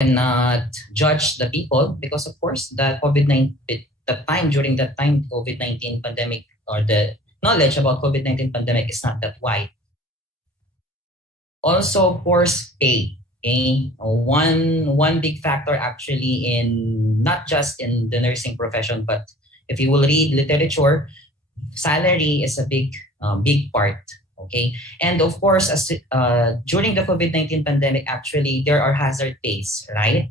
cannot judge the people because, of course, the during that time, COVID-19 pandemic, or the knowledge about COVID-19 pandemic is not that wide. Also, of course, pay. Okay, one big factor actually in not just in the nursing profession, but if you will read literature, salary is a big part. Okay, and of course, as during the COVID-19 pandemic, actually there are hazard pays, right?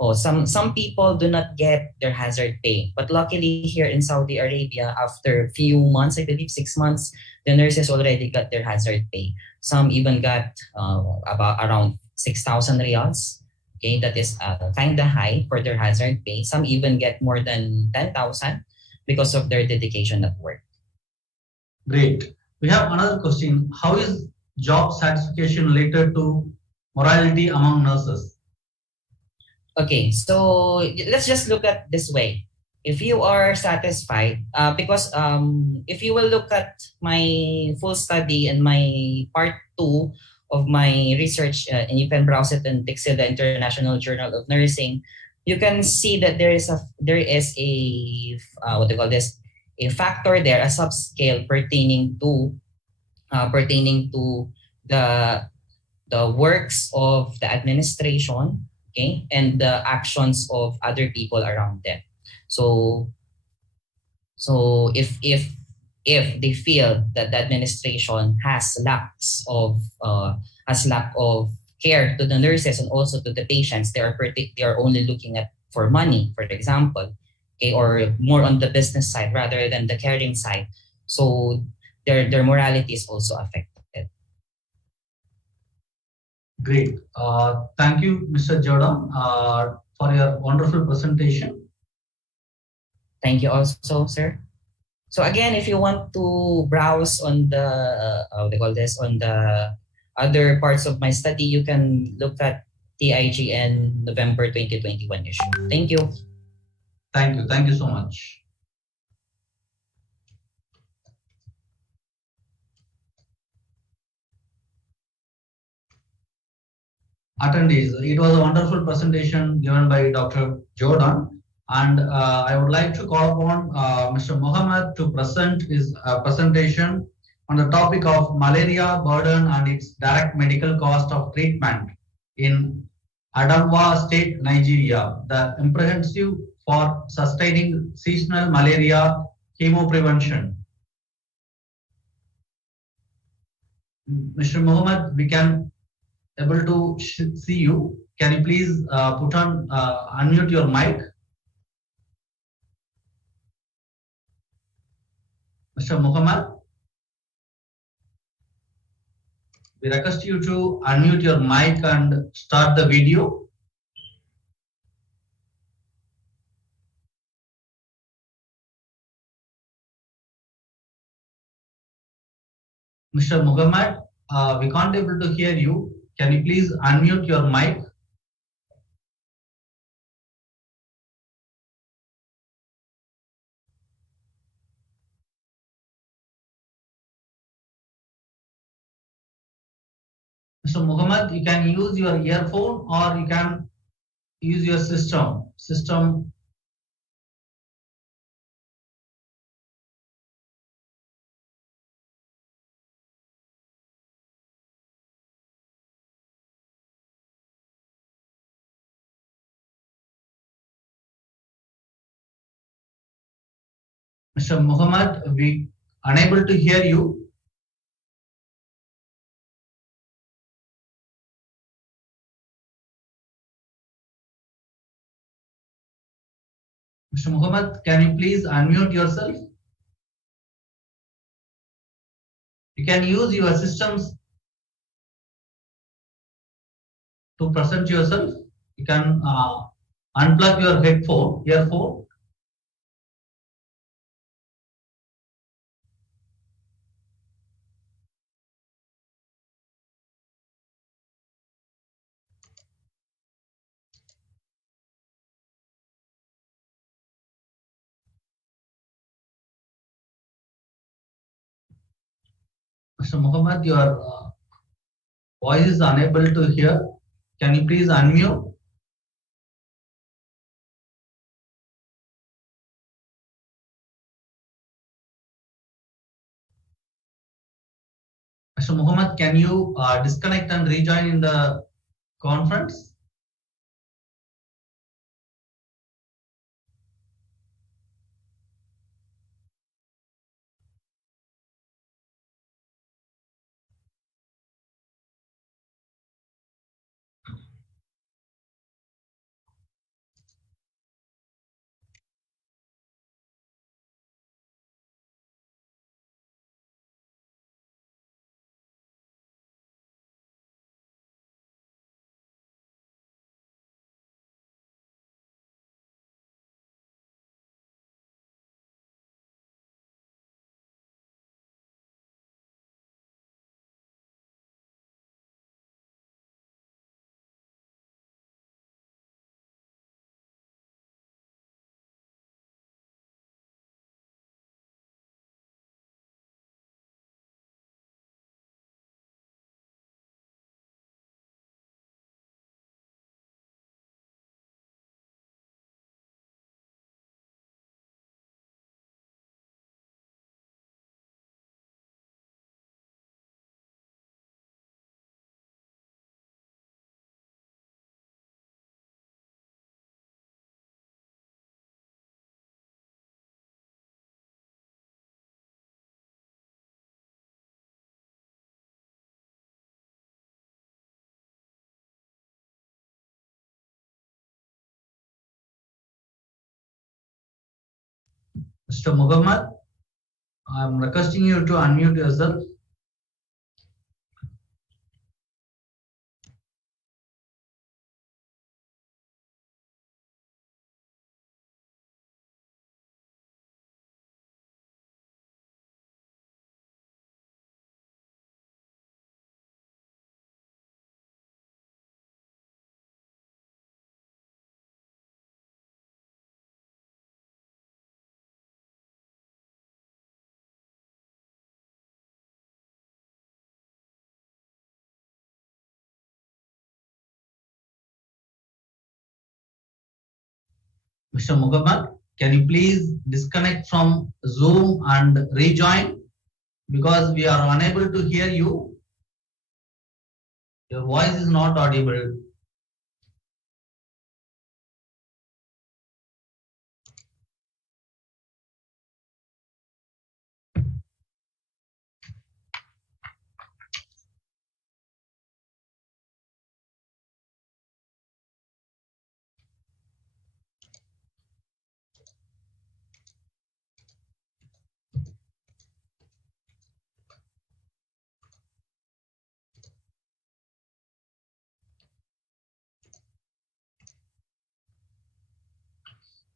Oh, some people do not get their hazard pay, but luckily here in Saudi Arabia, after a few months, I believe 6 months, the nurses already got their hazard pay. Some even got about around 6,000 riyals. Okay, that is kind of high for their hazard pay. Some even get more than 10,000 because of their dedication at work. Great. We have another question. How is job satisfaction related to morality among nurses? Okay, so let's just look at this way. If you are satisfied, because if you will look at my full study and my part 2 of my research, and you can browse it in Texila International Journal of Nursing, you can see that there is a what do you call this? A factor there, a subscale pertaining to the works of the administration, okay, and the actions of other people around them. So if they feel that the administration has lack of care to the nurses and also to the patients, they are only looking at for money, for example, okay, or more on the business side rather than the caring side. So their morality is also affected. Great. Thank you, Mr. Jordan, for your wonderful presentation. Thank you also, sir. So again, if you want to browse on the on the other parts of my study, you can look at TIGN November 2021 issue. Thank you. Thank you. Thank you so much. Attendees, it was a wonderful presentation given by Dr. Jordan, and I would like to call upon Mr. Mohammed to present his presentation on the topic of malaria burden and its direct medical cost of treatment in Adamawa State, Nigeria, the comprehensive for sustaining seasonal malaria chemoprevention. Mr. Mohammed, we can able to see you. Can you please unmute your mic? Mr. Muhammad, we request you to unmute your mic and start the video. Mr. Muhammad, we can't able to hear you. Can you please unmute your mic? Mr. Muhammad, you can use your earphone or you can use your system. Mr. Muhammad, we unable to hear you. Mr. Muhammad, can you please unmute yourself? You can use your systems to present yourself. You can unplug your earphone. Mr. Muhammad, your voice is unable to hear. Can you please unmute? Mr. Muhammad, can you disconnect and rejoin in the conference? Mr. Muhammad, I'm requesting you to unmute yourself. Mr. Muhammad, can you please disconnect from Zoom and rejoin? Because we are unable to hear you. Your voice is not audible.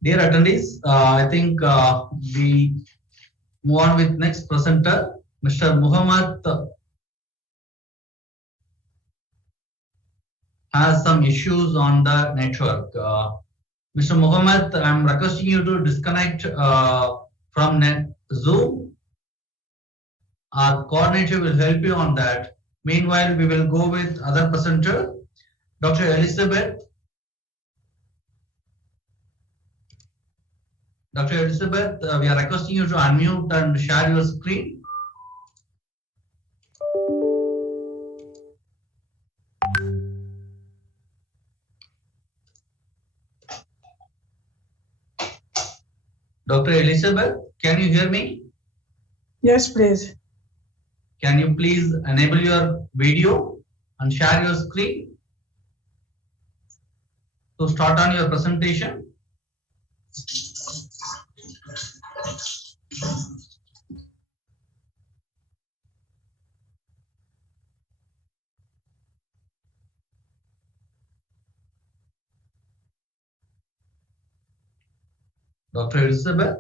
Dear attendees, I think we move on with next presenter, Mr. Muhammad has some issues on the network. Mr. Muhammad, I'm requesting you to disconnect from Zoom. Our coordinator will help you on that. Meanwhile, we will go with other presenter, Dr. Elizabeth. Dr. Elizabeth, we are requesting you to unmute and share your screen. Dr. Elizabeth, can you hear me? Yes, please. Can you please enable your video and share your screen to start on your presentation? Dr. Elizabeth,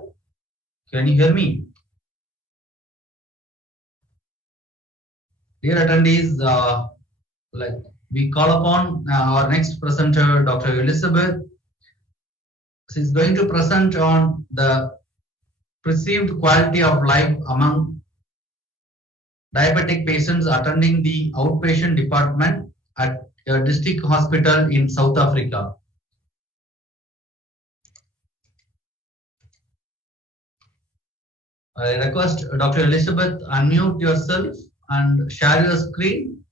can you hear me? Dear attendees, we call upon our next presenter, Dr. Elizabeth. She is going to present on the perceived quality of life among diabetic patients attending the outpatient department at a district hospital in South Africa. I request Dr. Elizabeth unmute yourself and share your screen.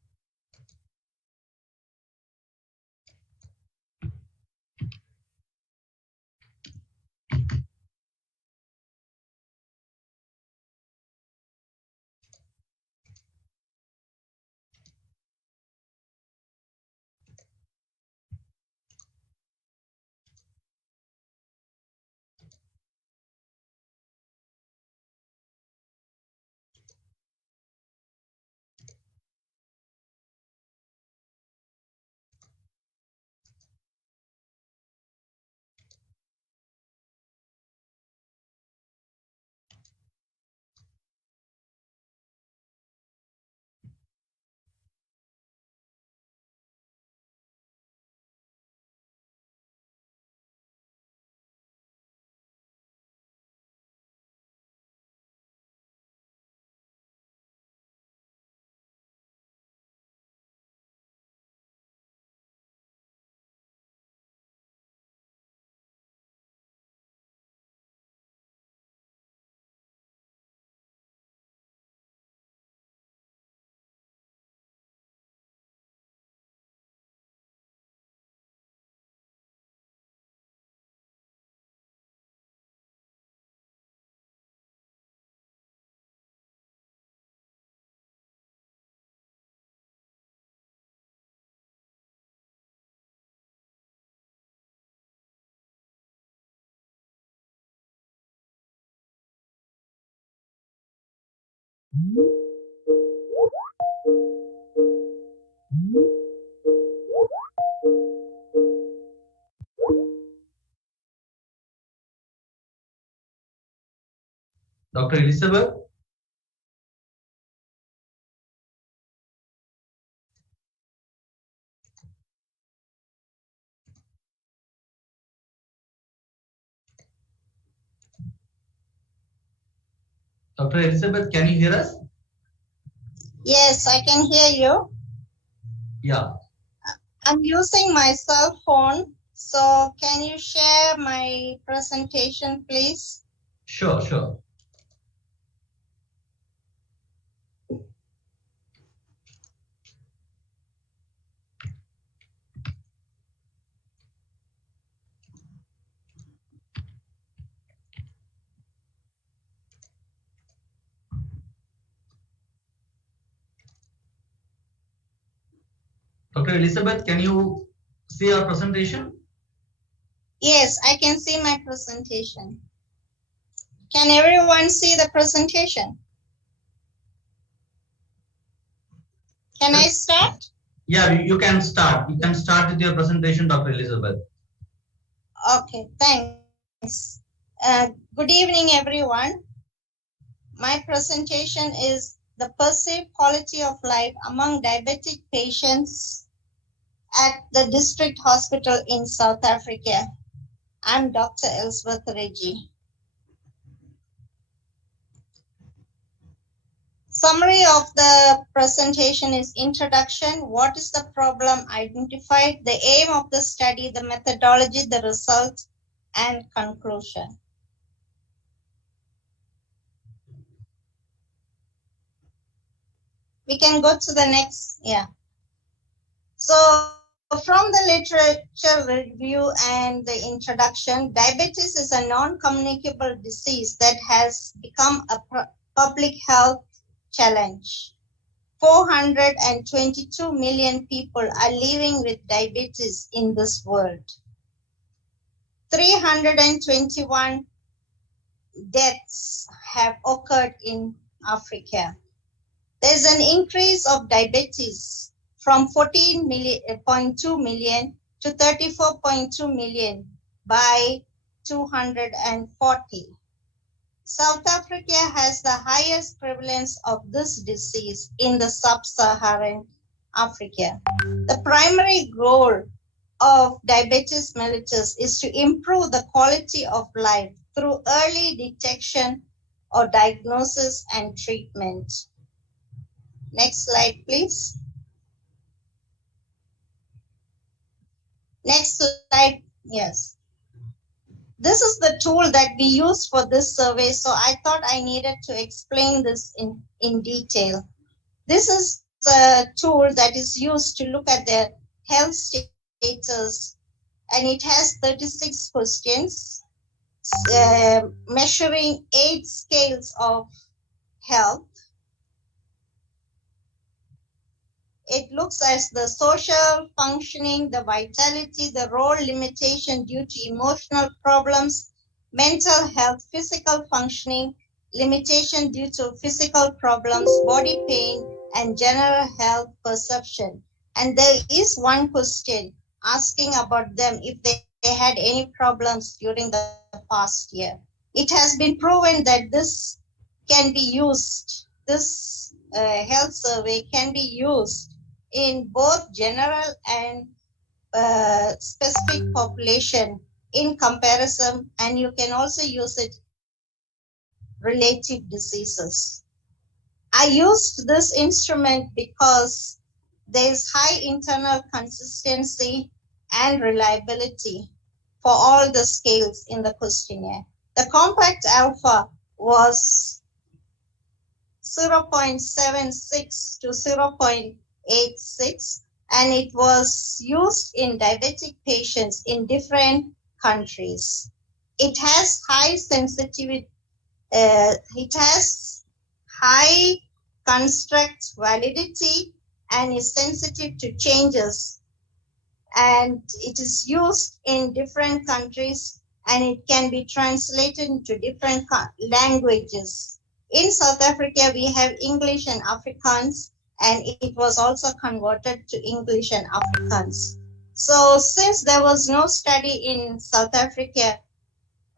Dr. Elizabeth? Dr. Elizabeth, can you hear us? Yes, I can hear you. Yeah. I'm using my cell phone, so can you share my presentation, please? Sure, sure. Dr. Elizabeth, can you see our presentation? Yes, I can see my presentation. Can everyone see the presentation? Can I start? Yeah, you can start. You can start with your presentation, Dr. Elizabeth. Okay, thanks. Good evening, everyone. My presentation is the perceived quality of life among diabetic patients at the district hospital in South Africa. I'm Dr. 𝐓𝐞𝐡. Summary of the presentation is introduction. What is the problem identified? The aim of the study, the methodology, the result, and conclusion. We can go to the next, yeah. So from the literature review and the introduction, diabetes is a non-communicable disease that has become a public health challenge. 422 million people are living with diabetes in this world. 321 deaths have occurred in Africa. There's an increase of diabetes from 14.2 million to 34.2 million by 240. South Africa has the highest prevalence of this disease in the sub-Saharan Africa. The primary goal of diabetes mellitus is to improve the quality of life through early detection or diagnosis and treatment. Next slide, please. Next slide, yes. This is the tool that we use for this survey, so I thought I needed to explain this in detail. This is a tool that is used to look at their health status, and it has 36 questions measuring 8 scales of health. It looks at the social functioning, the vitality, the role limitation due to emotional problems, mental health, physical functioning, limitation due to physical problems, body pain, and general health perception. And there is one question asking about them if they had any problems during the past year. It has been proven that this can be used, this health survey can be used in both general and specific population in comparison, and you can also use it relative diseases. I used this instrument because there is high internal consistency and reliability for all the scales in the questionnaire. The compact alpha was 0.76 to 0.86, and it was used in diabetic patients in different countries. It has high sensitivity, it has high construct validity and is sensitive to changes, and it is used in different countries, and it can be translated into different languages. In South Africa, we have English and Afrikaans, and it was also converted to English and Afrikaans. So since there was no study in South Africa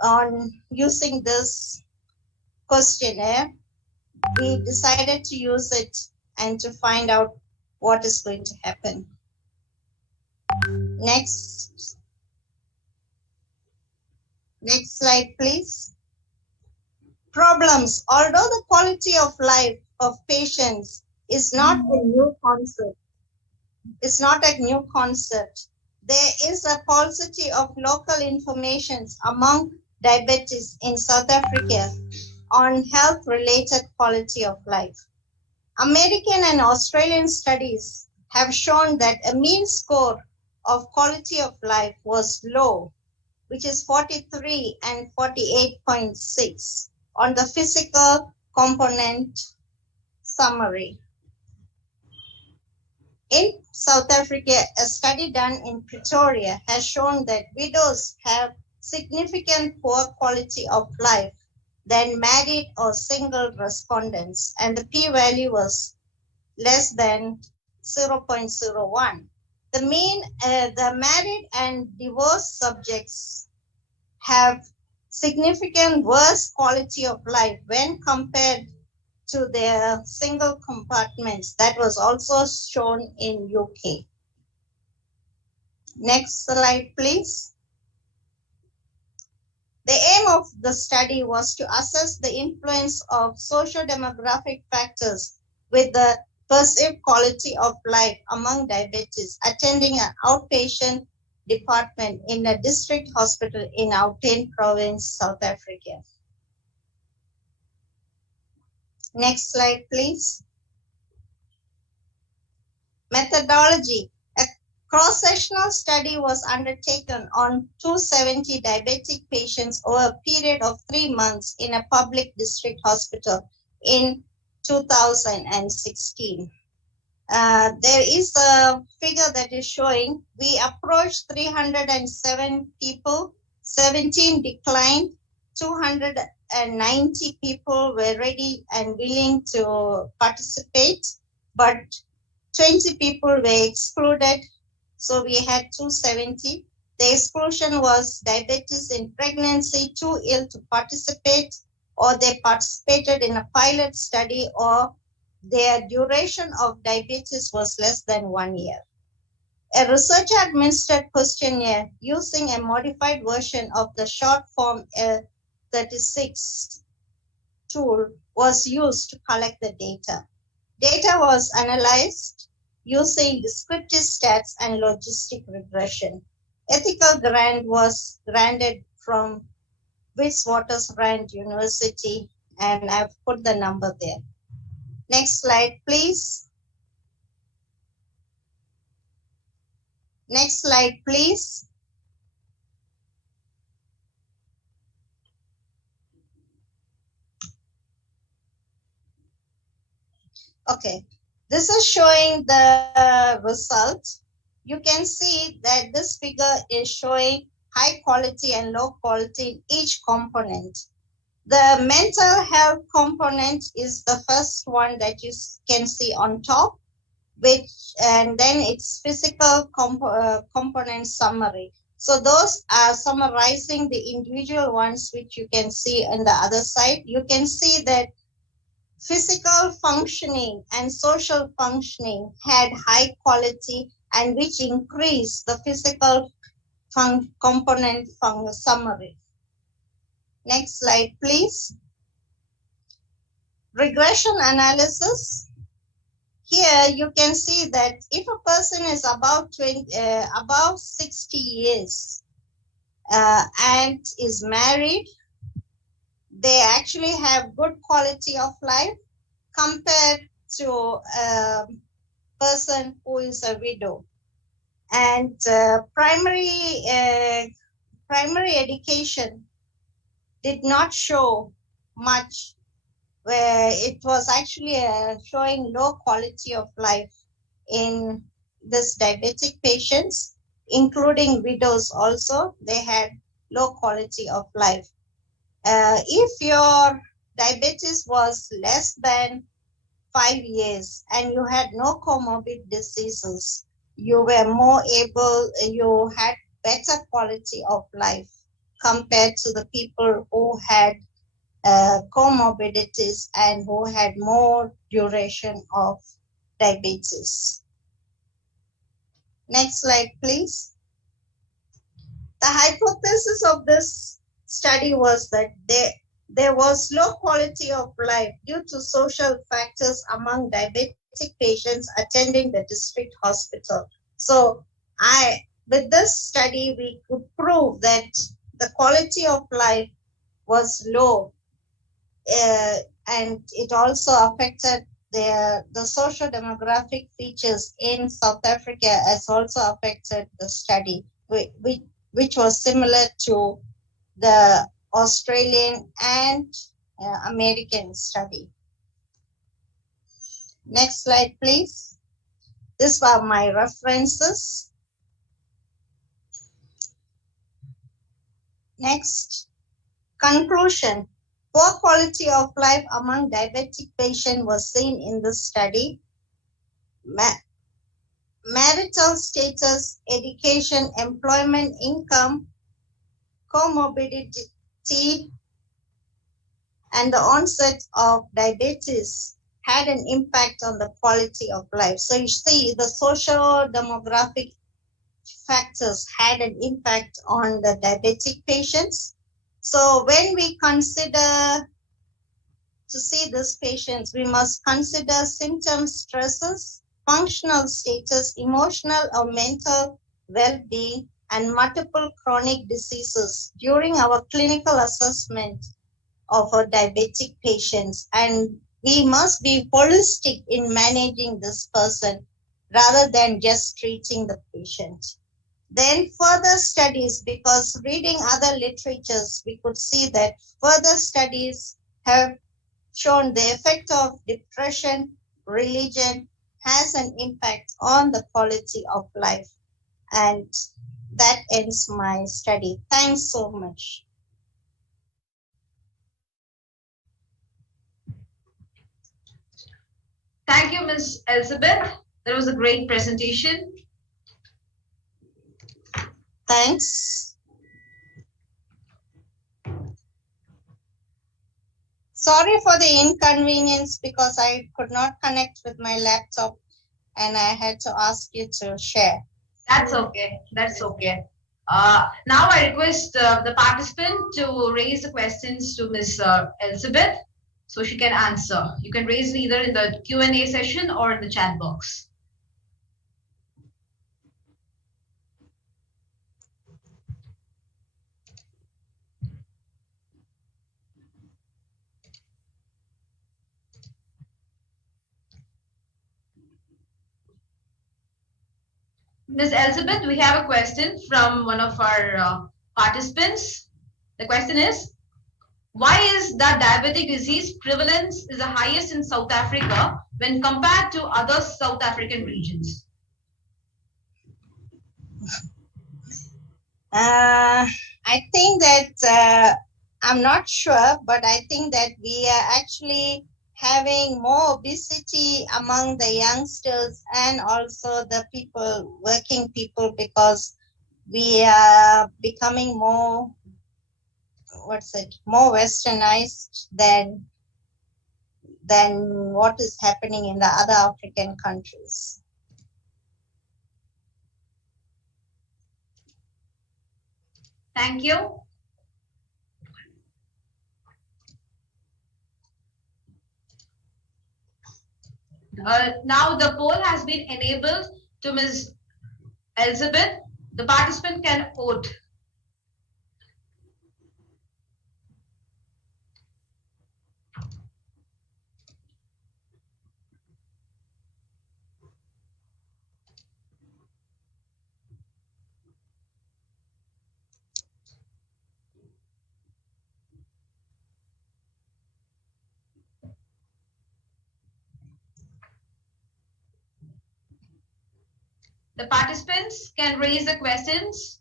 on using this questionnaire, we decided to use it and to find out what is going to happen. Next slide, please. Problems. Although the quality of life of patients is not a new concept, there is a paucity of local information among diabetes in South Africa on health-related quality of life. American and Australian studies have shown that a mean score of quality of life was low, which is 43 and 48.6 on the physical component summary. In South Africa, a study done in Pretoria has shown that widows have significant poor quality of life than married or single respondents, and the p-value was less than 0.01. The married and divorced subjects have significant worse quality of life when compared to their single compartments. That was also shown in UK. Next slide, please. The aim of the study was to assess the influence of social demographic factors with the perceived quality of life among diabetes attending an outpatient department in a district hospital in Gauteng province, South Africa. Next slide, please. Methodology. A cross-sectional study was undertaken on 270 diabetic patients over a period of 3 months in a public district hospital in 2016. There is a figure that is showing we approached 307 people, 17 declined, 290 people were ready and willing to participate, but 20 people were excluded, so we had 270. The exclusion was diabetes in pregnancy, too ill to participate, or they participated in a pilot study, or their duration of diabetes was less than 1 year. A researcher-administered questionnaire using a modified version of the short form 36 tool was used to collect the data. Data was analyzed using descriptive stats and logistic regression. Ethical grant was granted from Witwatersrand University, and I've put the number there. Next slide, please. Next slide, please. Okay, this is showing the result. You can see that this figure is showing high quality and low quality in each component. The mental health component is the first one that you can see on top, and then it's physical component summary. So those are summarizing the individual ones, which you can see on the other side. You can see that physical functioning and social functioning had high quality, and which increased the physical component summary. Next slide, please. Regression analysis. Here you can see that if a person is about 60 years and is married, they actually have good quality of life compared to a person who is a widow. And primary education did not show much, where it was actually showing low quality of life in this diabetic patients, including widows also. They had low quality of life. If your diabetes was less than 5 years and you had no comorbid diseases, you were more able, you had better quality of life compared to the people who had comorbidities and who had more duration of diabetes. Next slide, please. The hypothesis of this study was that there was low quality of life due to social factors among diabetic patients attending the district hospital. So with this study, we could prove that the quality of life was low, and it also affected the social demographic features in South Africa has also affected the study, which was similar to the Australian and American study. Next slide, please. These were my references. Next, conclusion. Poor quality of life among diabetic patients was seen in this study. Marital status, education, employment, income, comorbidity, and the onset of diabetes had an impact on the quality of life. So you see the social demographic factors had an impact on the diabetic patients. So when we consider to see these patients, we must consider symptoms, stresses, functional status, emotional or mental well-being, and multiple chronic diseases during our clinical assessment of our diabetic patients. And we must be holistic in managing this person rather than just treating the patient. Then further studies, because reading other literatures, we could see that further studies have shown the effect of depression, religion has an impact on the quality of life. And that ends my study. Thanks so much. Thank you, Ms. Elizabeth. That was a great presentation. Thanks. Sorry for the inconvenience because I could not connect with my laptop and I had to ask you to share. That's okay. That's okay. Now I request the participant to raise the questions to Ms. Elizabeth so she can answer. You can raise it either in the Q&A session or in the chat box. Ms. Elizabeth, we have a question from one of our participants. The question is, why is that diabetic disease prevalence is the highest in South Africa when compared to other South African regions? I think that I'm not sure, but I think that we are actually having more obesity among the youngsters and also the people, working people, because we are becoming more, more westernized than what is happening in the other African countries. Thank you. Now the poll has been enabled to Ms. Elizabeth. The participant can vote. The participants can raise the questions.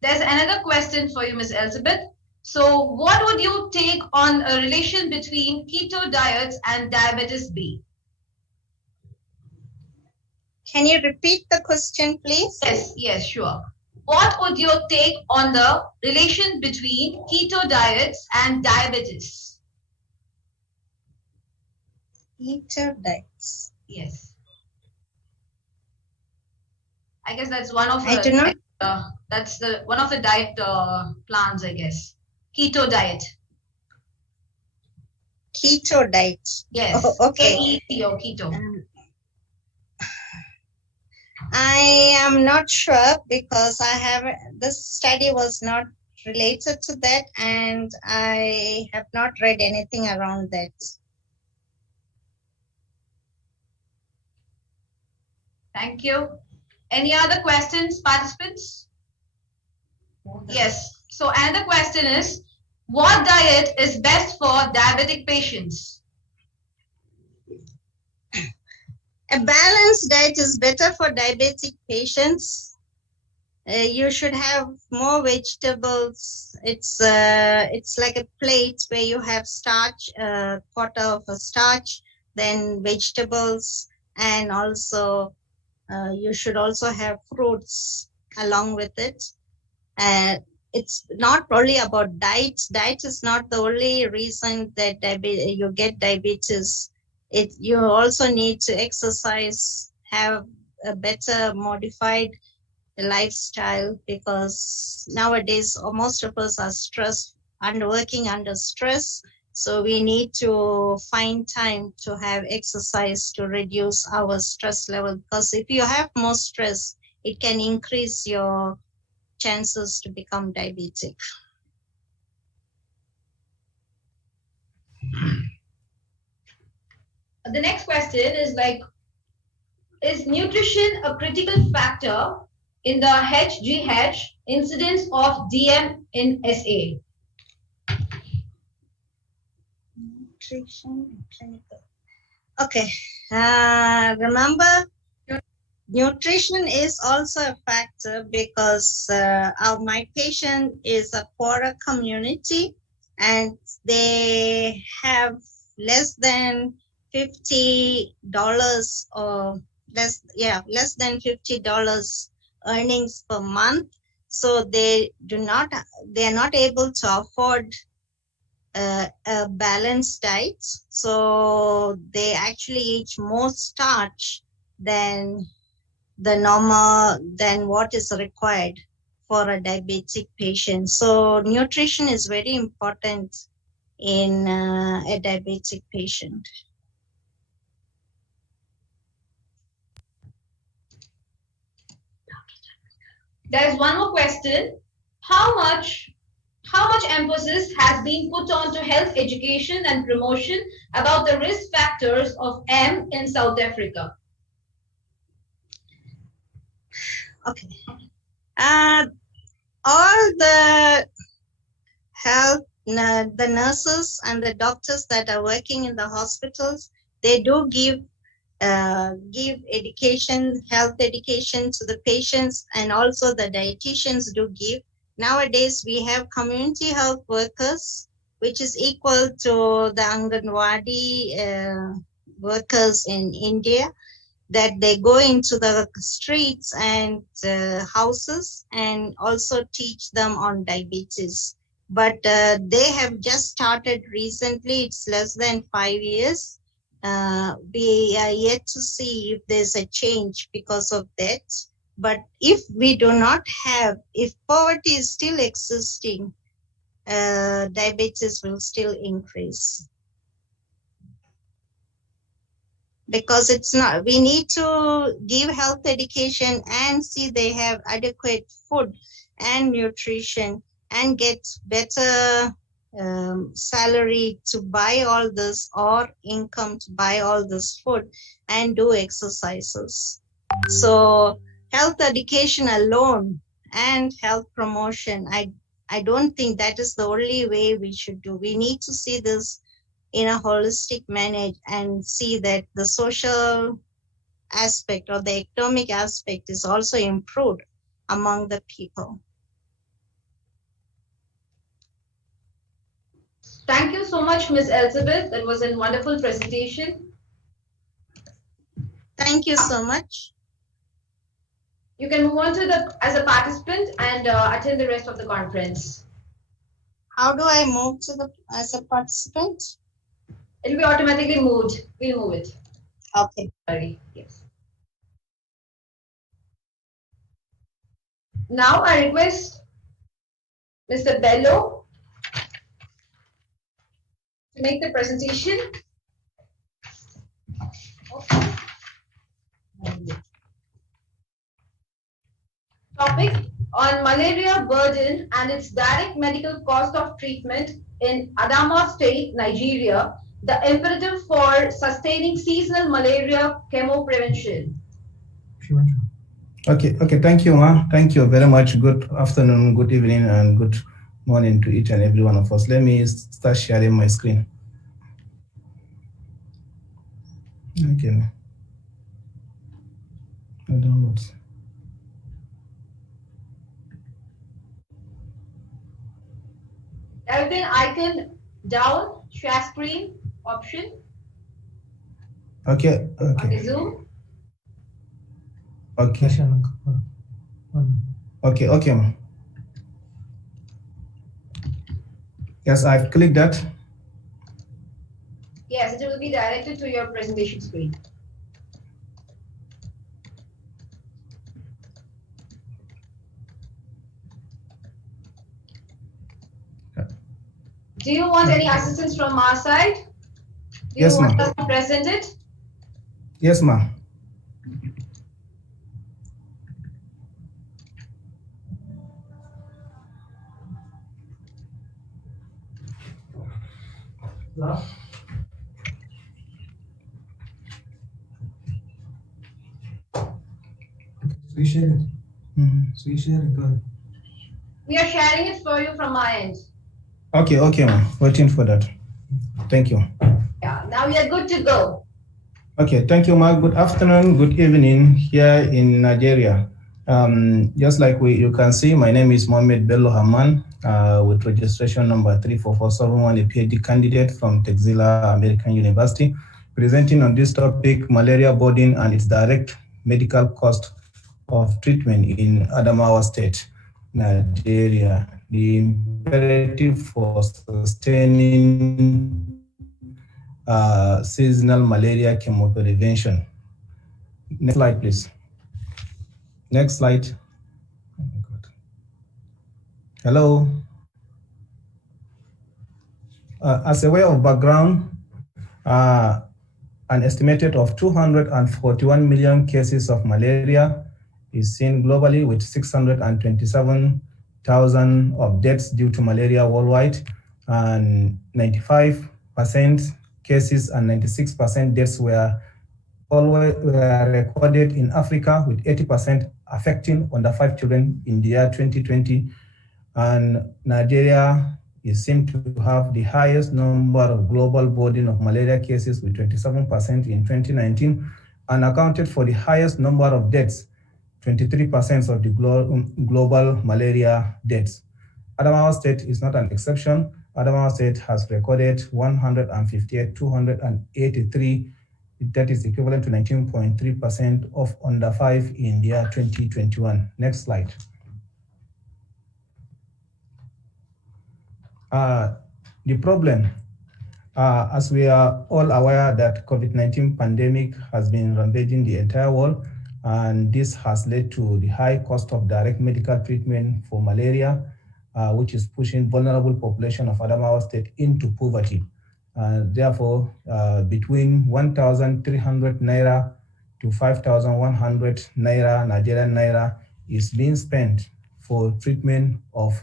There's another question for you, Ms. Elizabeth. So what would you take on a relation between keto diets and diabetes B? Can you repeat the question, please? Yes, sure. What would you take on the relation between keto diets and diabetes? Keto diets. Yes. I guess that's one of I do not. That's one of the diet plans, I guess. Keto diet. Keto diet. Yes. Oh, okay. K-E-T-O, keto. I am not sure because this study was not related to that, and I have not read anything around that. Thank you. Any other questions, participants? Yes. So another question is, what diet is best for diabetic patients? A balanced diet is better for diabetic patients. You should have more vegetables. It's like a plate where you have starch, a quarter of a starch, then vegetables, and also you should also have fruits along with it. It's not only about diet. Diet is not the only reason that you get diabetes. You also need to exercise, have a better modified lifestyle, because nowadays most of us are stressed and working under stress. So we need to find time to have exercise to reduce our stress level, because if you have more stress, it can increase your chances to become diabetic. The next question is is nutrition a critical factor in the HGH incidence of DM in SA? Nutrition, clinical. Okay, remember, nutrition is also a factor because my patient is a poorer community and they have less than $50 or less than $50 earnings per month. So they are not able to afford a balanced diet. So they actually eat more starch than what is required for a diabetic patient. So nutrition is very important in a diabetic patient. There's one more question. How much emphasis has been put on to health education and promotion about the risk factors of M in South Africa? Okay. All the health, the nurses and the doctors that are working in the hospitals, they do give education, health education to the patients, and also the dietitians do give. Nowadays, we have community health workers, which is equal to the Anganwadi workers in India, that they go into the streets and houses and also teach them on diabetes. But they have just started recently, it's less than 5 years. We are yet to see if there's a change because of that. But if we do not have, if poverty is still existing, diabetes will still increase. Because it's not, we need to give health education and see they have adequate food and nutrition and get better salary to buy all this, or income to buy all this food and do exercises. So health education alone and health promotion, I don't think that is the only way we should do. We need to see this in a holistic manner and see that the social aspect or the economic aspect is also improved among the people. Thank you so much, Ms. Elizabeth. That was a wonderful presentation. Thank you so much. You can move on to as a participant and attend the rest of the conference. How do I move to as a participant? It will be automatically moved. We'll move it. Okay. Sorry. Yes. Now I request Mr. Bello to make the presentation. Okay. Topic on malaria burden and its direct medical cost of treatment in Adamawa State, Nigeria, the imperative for sustaining seasonal malaria chemo prevention. Okay, thank you, Ma. Thank you very much. Good afternoon, good evening, and good morning to each and every one of us. Let me start sharing my screen. Okay. Downloads. Everything icon down, share screen option. Okay. Zoom. Okay. Ma. Yes, I've clicked that. Yes, it will be directed to your presentation screen. Do you want any assistance from our side? Yes, ma'am. Do you want us to present it? Yes, ma'am. So you share it. So you share it. Go ahead. We are sharing it for you from my end. Okay, ma'am. Waiting for that. Thank you. Yeah, now we are good to go. Okay, thank you, Mark. Good afternoon, good evening here in Nigeria. Just like you can see, my name is Mohammed Bello Haman with registration number 34471, a PhD candidate from Texila American University, presenting on this topic, malaria burden and its direct medical cost of treatment in Adamawa State, Nigeria. The imperative for sustaining seasonal malaria chemo prevention. Next slide, please. Next slide. Oh my God. Hello. As a way of background, an estimated of 241 million cases of malaria is seen globally with 627,000 of deaths due to malaria worldwide, and 95% cases and 96% deaths were recorded in Africa, with 80% affecting under 5 children in the year 2020. And Nigeria is seen to have the highest number of global burden of malaria cases, with 27% in 2019, and accounted for the highest number of deaths, 23% of the global malaria deaths. Adamawa State is not an exception. Adamawa State has recorded 158,283, that is equivalent to 19.3% of under 5 in the year 2021. Next slide. The problem, as we are all aware that COVID-19 pandemic has been ravaging the entire world, and this has led to the high cost of direct medical treatment for malaria, which is pushing vulnerable population of Adamawa State into poverty. Therefore, between 1,300 naira to 5,100 naira, Nigerian naira, is being spent for treatment of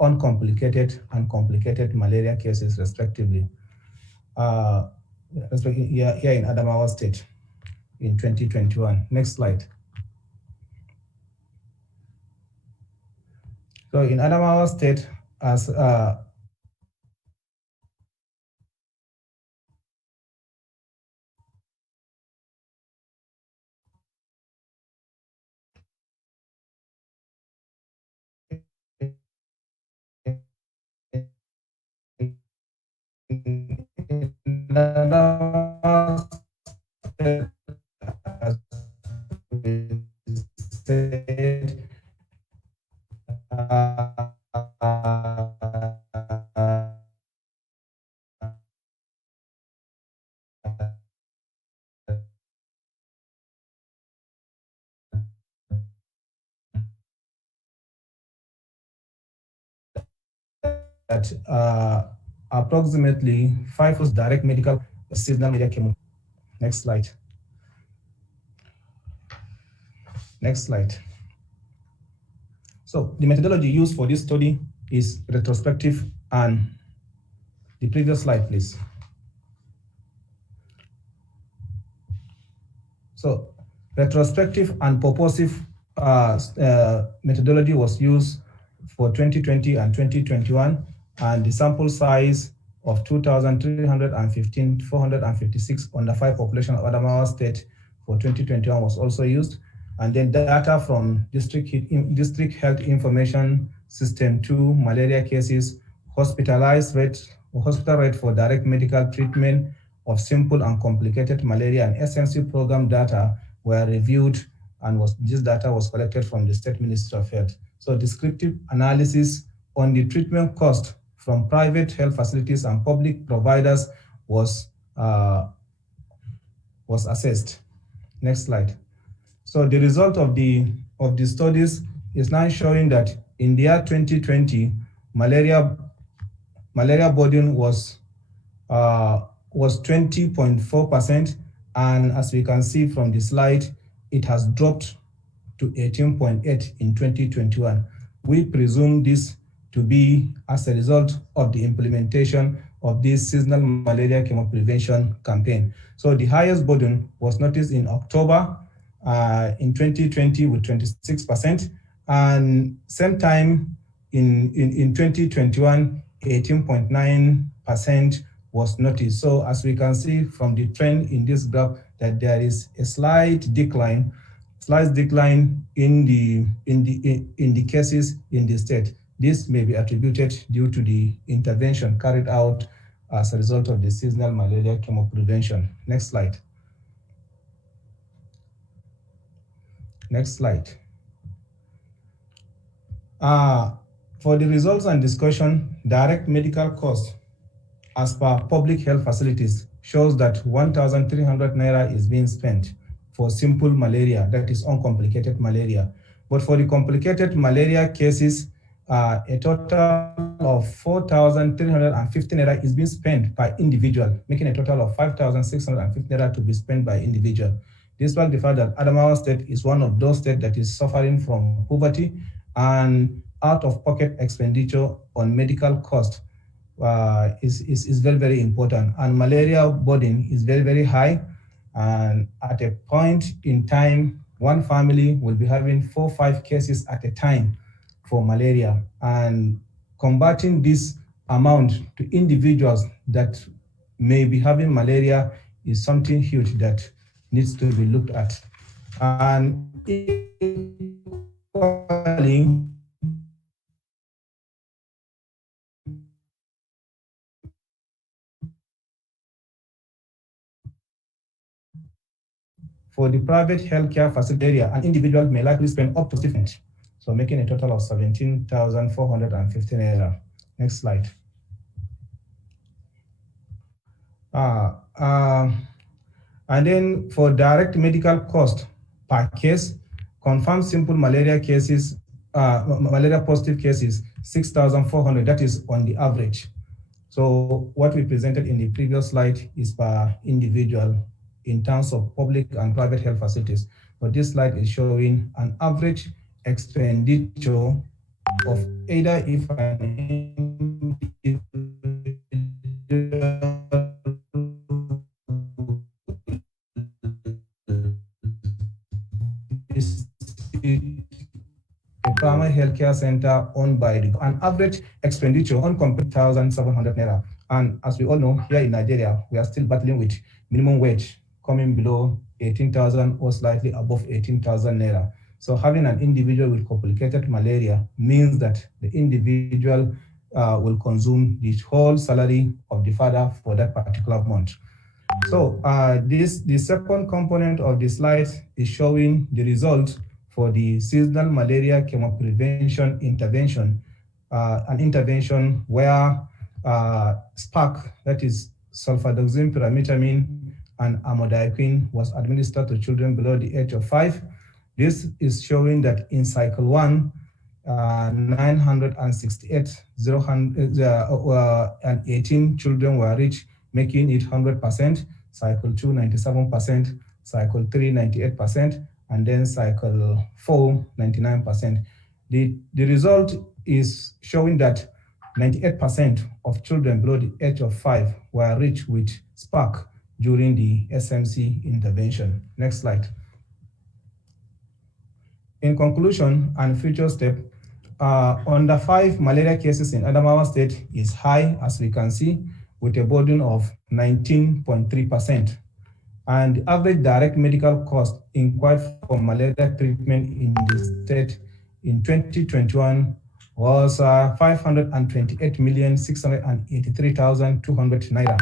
uncomplicated and complicated malaria cases, respectively, here in Adamawa State in 2021. Next slide. So in Adamawa State, as that approximately 5 was direct medical seasonal malaria chemo. Next slide. Next slide. So the methodology used for this study is retrospective, and the previous slide, please. So retrospective and purposive methodology was used for 2020 and 2021, and the sample size of 2,315,456 under 5 population of Adamawa State for 2021 was also used. And then data from district health information system 2, malaria cases, hospital rate for direct medical treatment of simple and complicated malaria, and SNC program data were reviewed, and this data was collected from the State Ministry of Health. So descriptive analysis on the treatment cost from private health facilities and public providers was assessed. Next slide. So the result of the studies is now showing that in the year 2020, malaria burden was 20.4%, and as we can see from the slide, it has dropped to 18.8 in 2021. We presume this to be as a result of the implementation of this seasonal malaria chemo prevention campaign. So the highest burden was noticed in October in 2020 with 26%, and same time in 2021, 18.9% was noticed. So as we can see from the trend in this graph, that there is a slight decline in the cases in the state. This may be attributed due to the intervention carried out as a result of the seasonal malaria chemo prevention. Next slide. Next slide. For the results and discussion, direct medical costs as per public health facilities shows that 1,300 naira is being spent for simple malaria, that is uncomplicated malaria. But for the complicated malaria cases, a total of 4,350 naira is being spent by individual, making a total of 5,650 naira to be spent by individual. despite the fact that Adamawa State is one of those states that is suffering from poverty and out-of-pocket expenditure on medical costs is very, very important. And malaria burden is very, very high. And at a point in time, one family will be having 4 or 5 cases at a time for malaria. And combating this amount to individuals that may be having malaria is something huge that needs to be looked at. And equally, for the private healthcare facility area, an individual may likely spend up to 50, so making a total of 17,415 naira. Next slide. And then for direct medical cost per case, confirmed simple malaria cases, malaria positive cases, 6,400, that is on the average. So what we presented in the previous slide is per individual in terms of public and private health facilities. But this slide is showing an average expenditure of either if an a primary healthcare center owned by an average expenditure on complete 1,700 naira. And as we all know, here in Nigeria, we are still battling with minimum wage coming below 18,000 or slightly above 18,000 naira. So having an individual with complicated malaria means that the individual will consume the whole salary of the father for that particular month. So the second component of the slide is showing the result for the seasonal malaria chemoprevention intervention, an intervention where SPAC, that is sulfadoxine pyrimethamine and amodiaquine, was administered to children below the age of 5. This is showing that in cycle 1, 968,018 children were reached, making it 100%, cycle 2, 97%, cycle 3, 98%, and then cycle 4, 99%. The result is showing that 98% of children below the age of 5 were reached with SPAC during the SMC intervention. Next slide. In conclusion and future step, under 5 malaria cases in Adamawa State is high, as we can see, with a burden of 19.3%. And the average direct medical cost inquired for malaria treatment in the state in 2021 was 528,683,200 naira.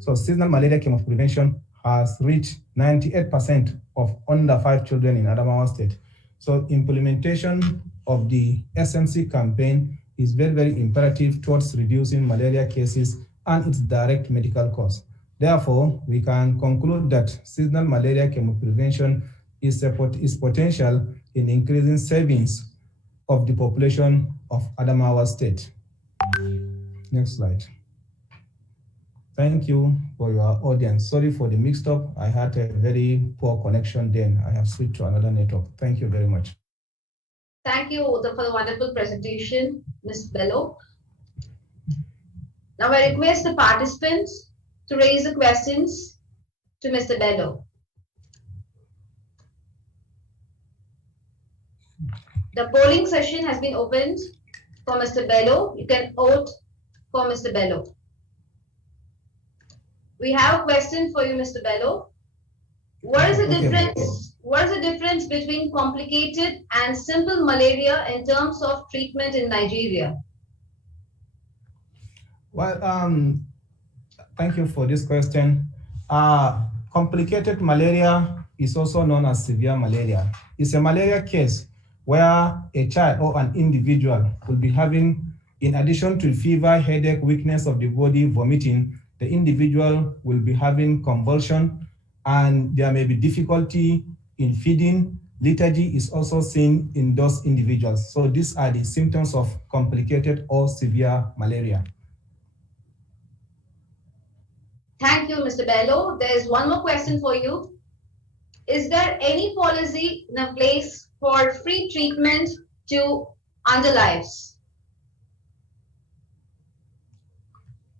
So seasonal malaria chemoprevention has reached 98% of under 5 children in Adamawa State. So implementation of the SMC campaign is very, very imperative towards reducing malaria cases and its direct medical costs. Therefore, we can conclude that seasonal malaria chemoprevention is potential in increasing savings of the population of Adamawa State. Next slide. Thank you for your audience. Sorry for the mixed up. I had a very poor connection then. I have switched to another network. Thank you very much. Thank you for the wonderful presentation, Ms. Bello. Now I request the participants to raise the questions to Mr. Bello. The polling session has been opened for Mr. Bello. You can vote for Mr. Bello. We have a question for you, Mr. Bello. What is the difference? What is the difference between complicated and simple malaria in terms of treatment in Nigeria? Well, thank you for this question. Complicated malaria is also known as severe malaria. It's a malaria case where a child or an individual will be having, in addition to fever, headache, weakness of the body, vomiting, the individual will be having convulsion, and there may be difficulty in feeding. Lethargy is also seen in those individuals. So these are the symptoms of complicated or severe malaria. Thank you, Mr. Bello. There's one more question for you. is there any policy in a place for free treatment to underlives?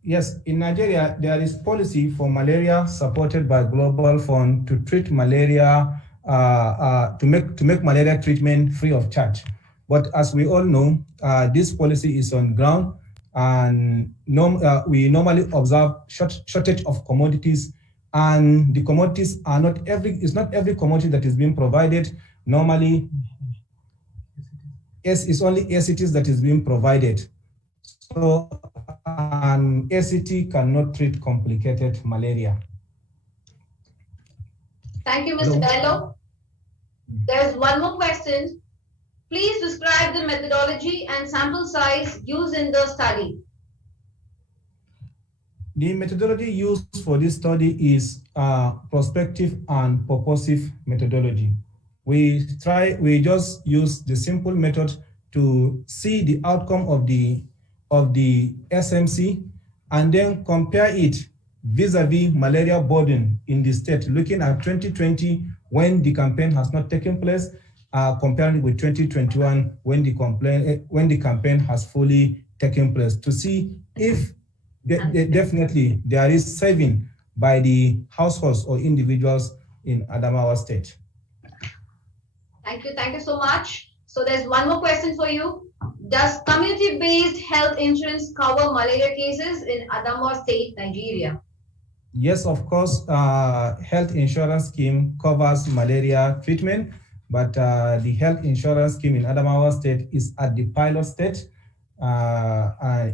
Yes, in Nigeria, there is policy for malaria supported by Global Fund to treat malaria, to make malaria treatment free of charge. But as we all know, this policy is on ground, and we normally observe shortage of commodities, and the commodities are not every commodity that is being provided. Normally, it's only ACTs that is being provided. So an ACT cannot treat complicated malaria. Thank you, Mr. Bello. There's one more question. Please describe the methodology and sample size used in the study. The methodology used for this study is prospective and purposive methodology. We just use the simple method to see the outcome of the SMC and then compare it vis-a-vis malaria burden in the state, looking at 2020 when the campaign has not taken place, comparing with 2021 when the campaign has fully taken place, to see if definitely there is saving by the households or individuals in Adamawa State. Thank you so much. So there's one more question for you. Does community-based health insurance cover malaria cases in Adamawa State, Nigeria? Yes, of course, health insurance scheme covers malaria treatment, but the health insurance scheme in Adamawa State is at the pilot state.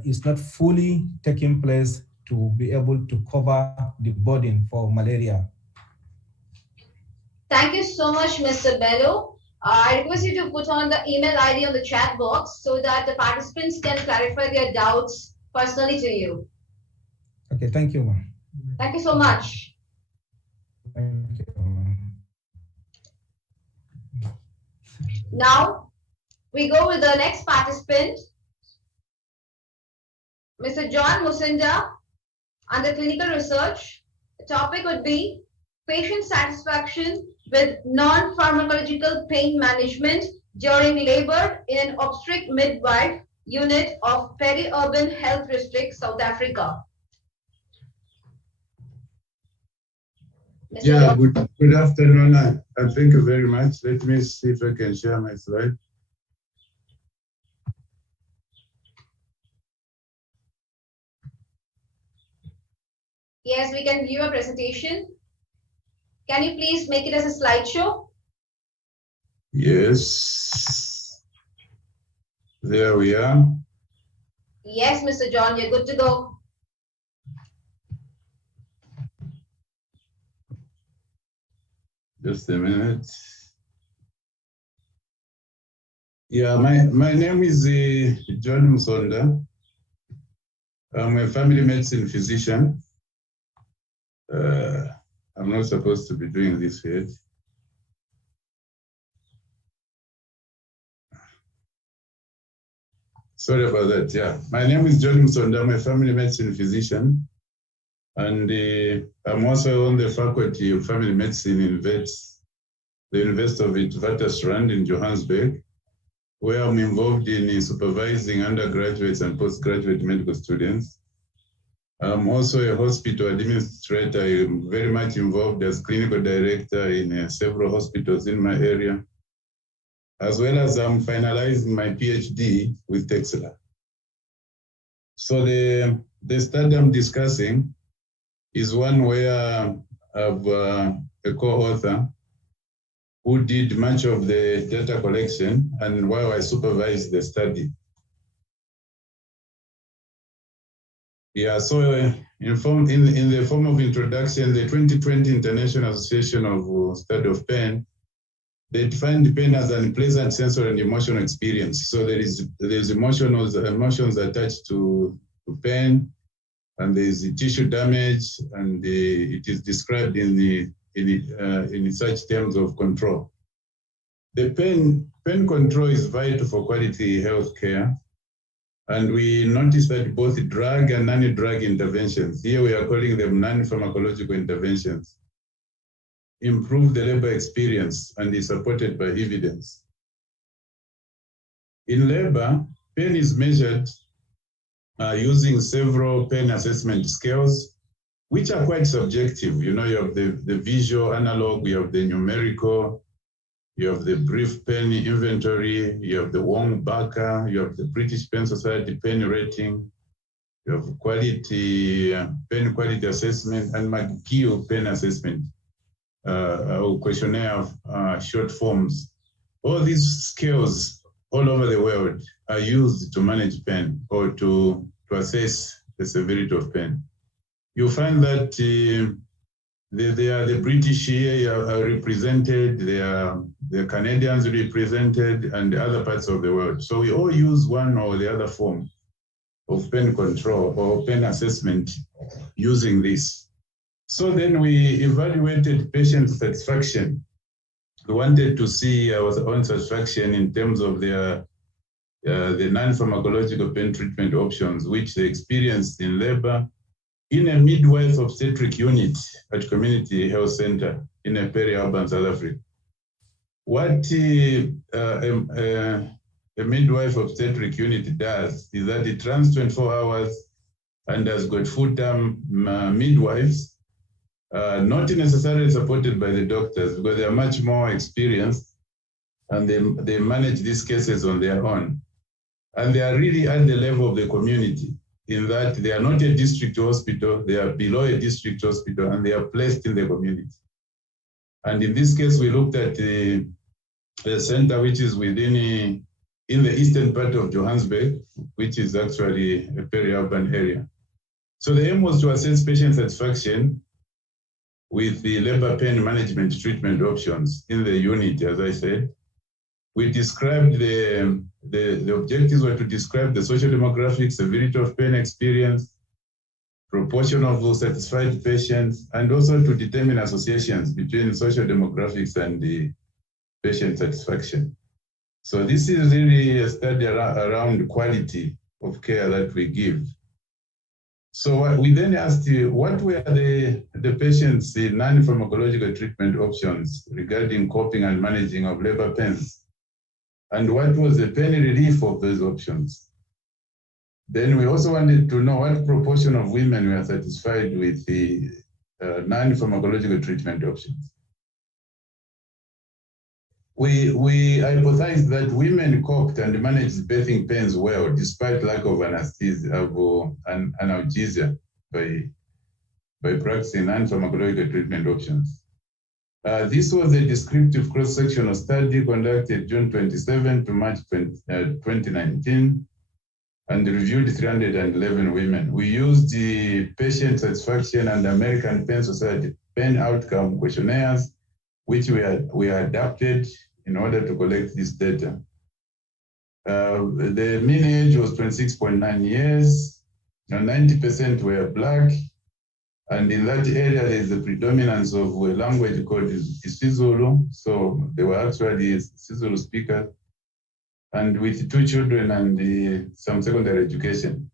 It's not fully taking place to be able to cover the burden for malaria. Thank you so much, Mr. Bello. I request you to put on the email ID on the chat box so that the participants can clarify their doubts personally to you. Okay, thank you, ma'am. Thank you so much. Thank you. Now, we go with the next participant, Mr. John Musinda, under clinical research. The topic would be patient satisfaction with non-pharmacological pain management during labor in an obstetric midwife unit of Peri-Urban Health District, South Africa. Yeah, good afternoon, and thank you very much. Let me see if I can share my slide. Yes, we can view a presentation. Can you please make it as a slideshow? Yes. There we are. Yes, Mr. John, you're good to go. Just a minute. Yeah, my name is John Musonda. I'm a family medicine physician. I'm not supposed to be doing this yet. Sorry about that. Yeah, my name is John Musonda. I'm a family medicine physician, and I'm also on the faculty of family medicine in Wits, the University of Witwatersrand in Johannesburg, where I'm involved in supervising undergraduates and postgraduate medical students. I'm also a hospital administrator. I'm very much involved as clinical director in several hospitals in my area, as well as I'm finalizing my PhD with Texila. So the study I'm discussing is one where I've a co-author who did much of the data collection and while I supervised the study. Yeah, so in the form of introduction, the 2020 International Association of Study of Pain, they defined pain as an unpleasant sensory and emotional experience. So there's emotions attached to pain, and there's tissue damage, and it is described in such terms of control. The pain control is vital for quality health care. And we noticed that both drug and non-drug interventions, here we are calling them non-pharmacological interventions, improve the labor experience and is supported by evidence. In labor, pain is measured using several pain assessment scales, which are quite subjective. You know, you have the visual analog, you have the numerical, you have the brief pain inventory, you have the Wong-Barker, you have the British Pain Society pain rating, you have quality pain quality assessment, and McGill pain assessment questionnaire short forms. All these scales all over the world are used to manage pain or to assess the severity of pain. You find that the British here are represented, the Canadians represented, and the other parts of the world. So we all use one or the other form of pain control or pain assessment using this. So then we evaluated patient satisfaction. We wanted to see our own satisfaction in terms of the non-pharmacological pain treatment options, which they experienced in labor in a midwife obstetric unit at community health center in a peri-urban South Africa. What a midwife obstetric unit does is that it runs 24 hours and has got full-time midwives, not necessarily supported by the doctors because they are much more experienced and they manage these cases on their own. And they are really at the level of the community in that they are not a district hospital, they are below a district hospital and they are placed in the community. And in this case, we looked at the center which is within in the eastern part of Johannesburg, which is actually a peri-urban area. So the aim was to assess patient satisfaction with the labor pain management treatment options in the unit, as I said. We described the objectives were to describe the social demographic severity of pain experience, proportion of those satisfied patients, and also to determine associations between social demographics and the patient satisfaction. So this is really a study around quality of care that we give. So we then asked you, what were the patient's non-pharmacological treatment options regarding coping and managing of labor pains? And what was the pain relief of those options? Then we also wanted to know what proportion of women were satisfied with the non-pharmacological treatment options. We hypothesized that women coped and managed birthing pains well, despite lack of anesthesia and analgesia by practicing non-pharmacological treatment options. This was a descriptive cross-sectional study conducted June 27 to March 2019 and reviewed 311 women. We used the patient satisfaction and American Pain Society pain outcome questionnaires, which we adapted in order to collect this data. The mean age was 26.9 years, and 90% were Black, and in that area there is a predominance of a language called isiZulu, so they were actually isiZulu speakers, and with 2 children and some secondary education.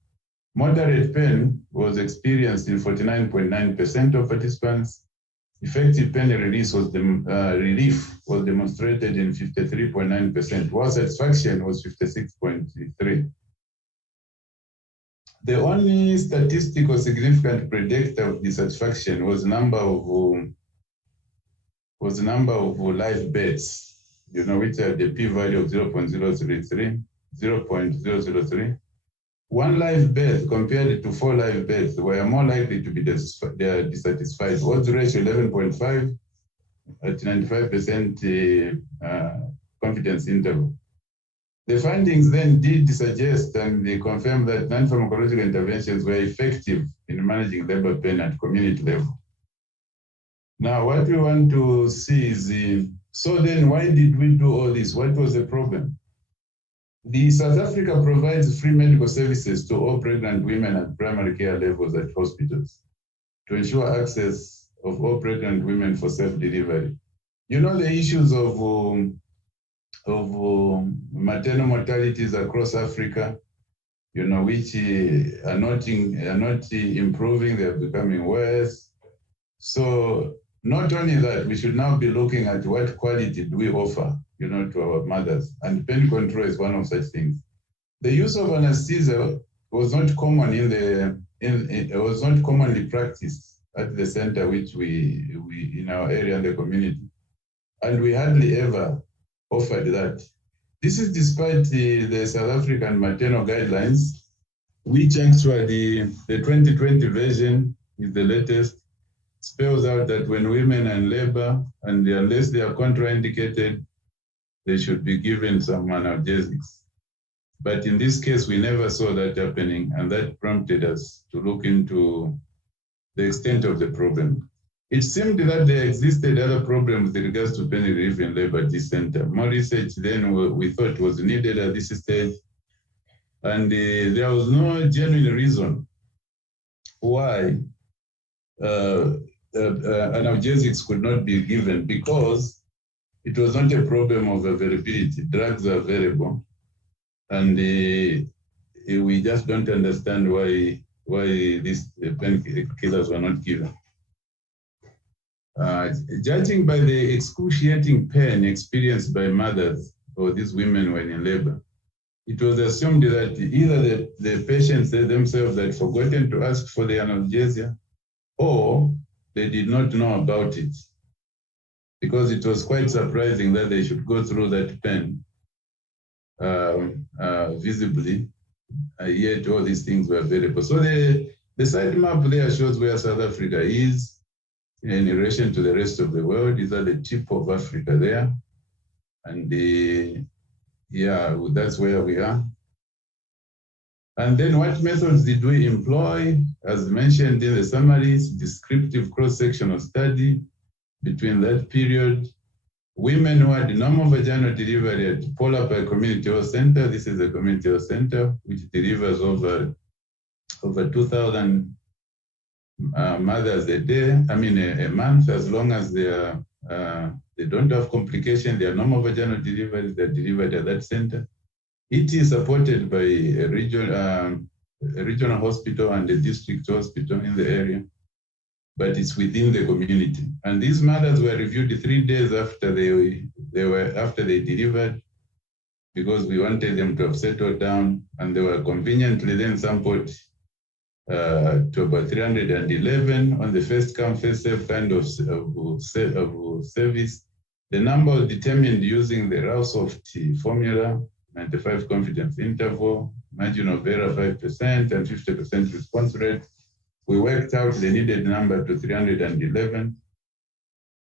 Moderate pain was experienced in 49.9% of participants. Effective pain relief was demonstrated in 53.9%, while satisfaction was 56.3%. The only statistical significant predictor of dissatisfaction was number of live births, which had the p-value of 0.003. 1 live birth compared to 4 live births were more likely to be dissatisfied. Odds ratio 11.5 at 95% confidence interval. The findings then did suggest and they confirmed that non-pharmacological interventions were effective in managing labor pain at community level. Now, what we want to see is, so then why did we do all this? What was the problem? South Africa provides free medical services to all pregnant women at primary care levels at hospitals to ensure access of all pregnant women for self-delivery. The issues of maternal mortalities across Africa, which are not improving, they're becoming worse. So not only that, we should now be looking at what quality do we offer, to our mothers. And pain control is one of such things. The use of anesthesia was not common it was not commonly practiced at the center, which we in our area and the community. And we hardly ever offered that. This is despite the South African maternal guidelines, which actually the 2020 version is the latest, spells out that when women are in labor, and unless they are contraindicated, they should be given some analgesics. But in this case, we never saw that happening, and that prompted us to look into the extent of the problem. It seemed that there existed other problems with regards to pain relief in labor at this center. More research then we thought was needed at this stage, and there was no genuine reason why analgesics could not be given, because it was not a problem of availability. Drugs are available, and we just don't understand why these painkillers were not given. Judging by the excruciating pain experienced by mothers or these women when in labor, it was assumed that either the patients themselves had forgotten to ask for the analgesia, or they did not know about it, because it was quite surprising that they should go through that pain visibly, yet all these things were available. So the side map there shows where South Africa is in relation to the rest of the world. Is at the tip of Africa there, and yeah, that's where we are. And then what methods did we employ? As mentioned in the summaries, descriptive cross-sectional study between that period. Women who had normal vaginal delivery at Polapai Community Health Center. This is a community health center which delivers over 2,000 mothers a month, as long as they don't have complications, they are normal vaginal deliveries, they're delivered at that center. It is supported by a regional hospital and a district hospital in the area, but it's within the community. And these mothers were reviewed 3 days after they delivered, because we wanted them to have settled down, and they were conveniently then sampled to about 311 on the first come, first serve kind of service. The number was determined using the Rausoft formula, 95 confidence interval, margin of error 5%, and 50% response rate. We worked out the needed number to 311.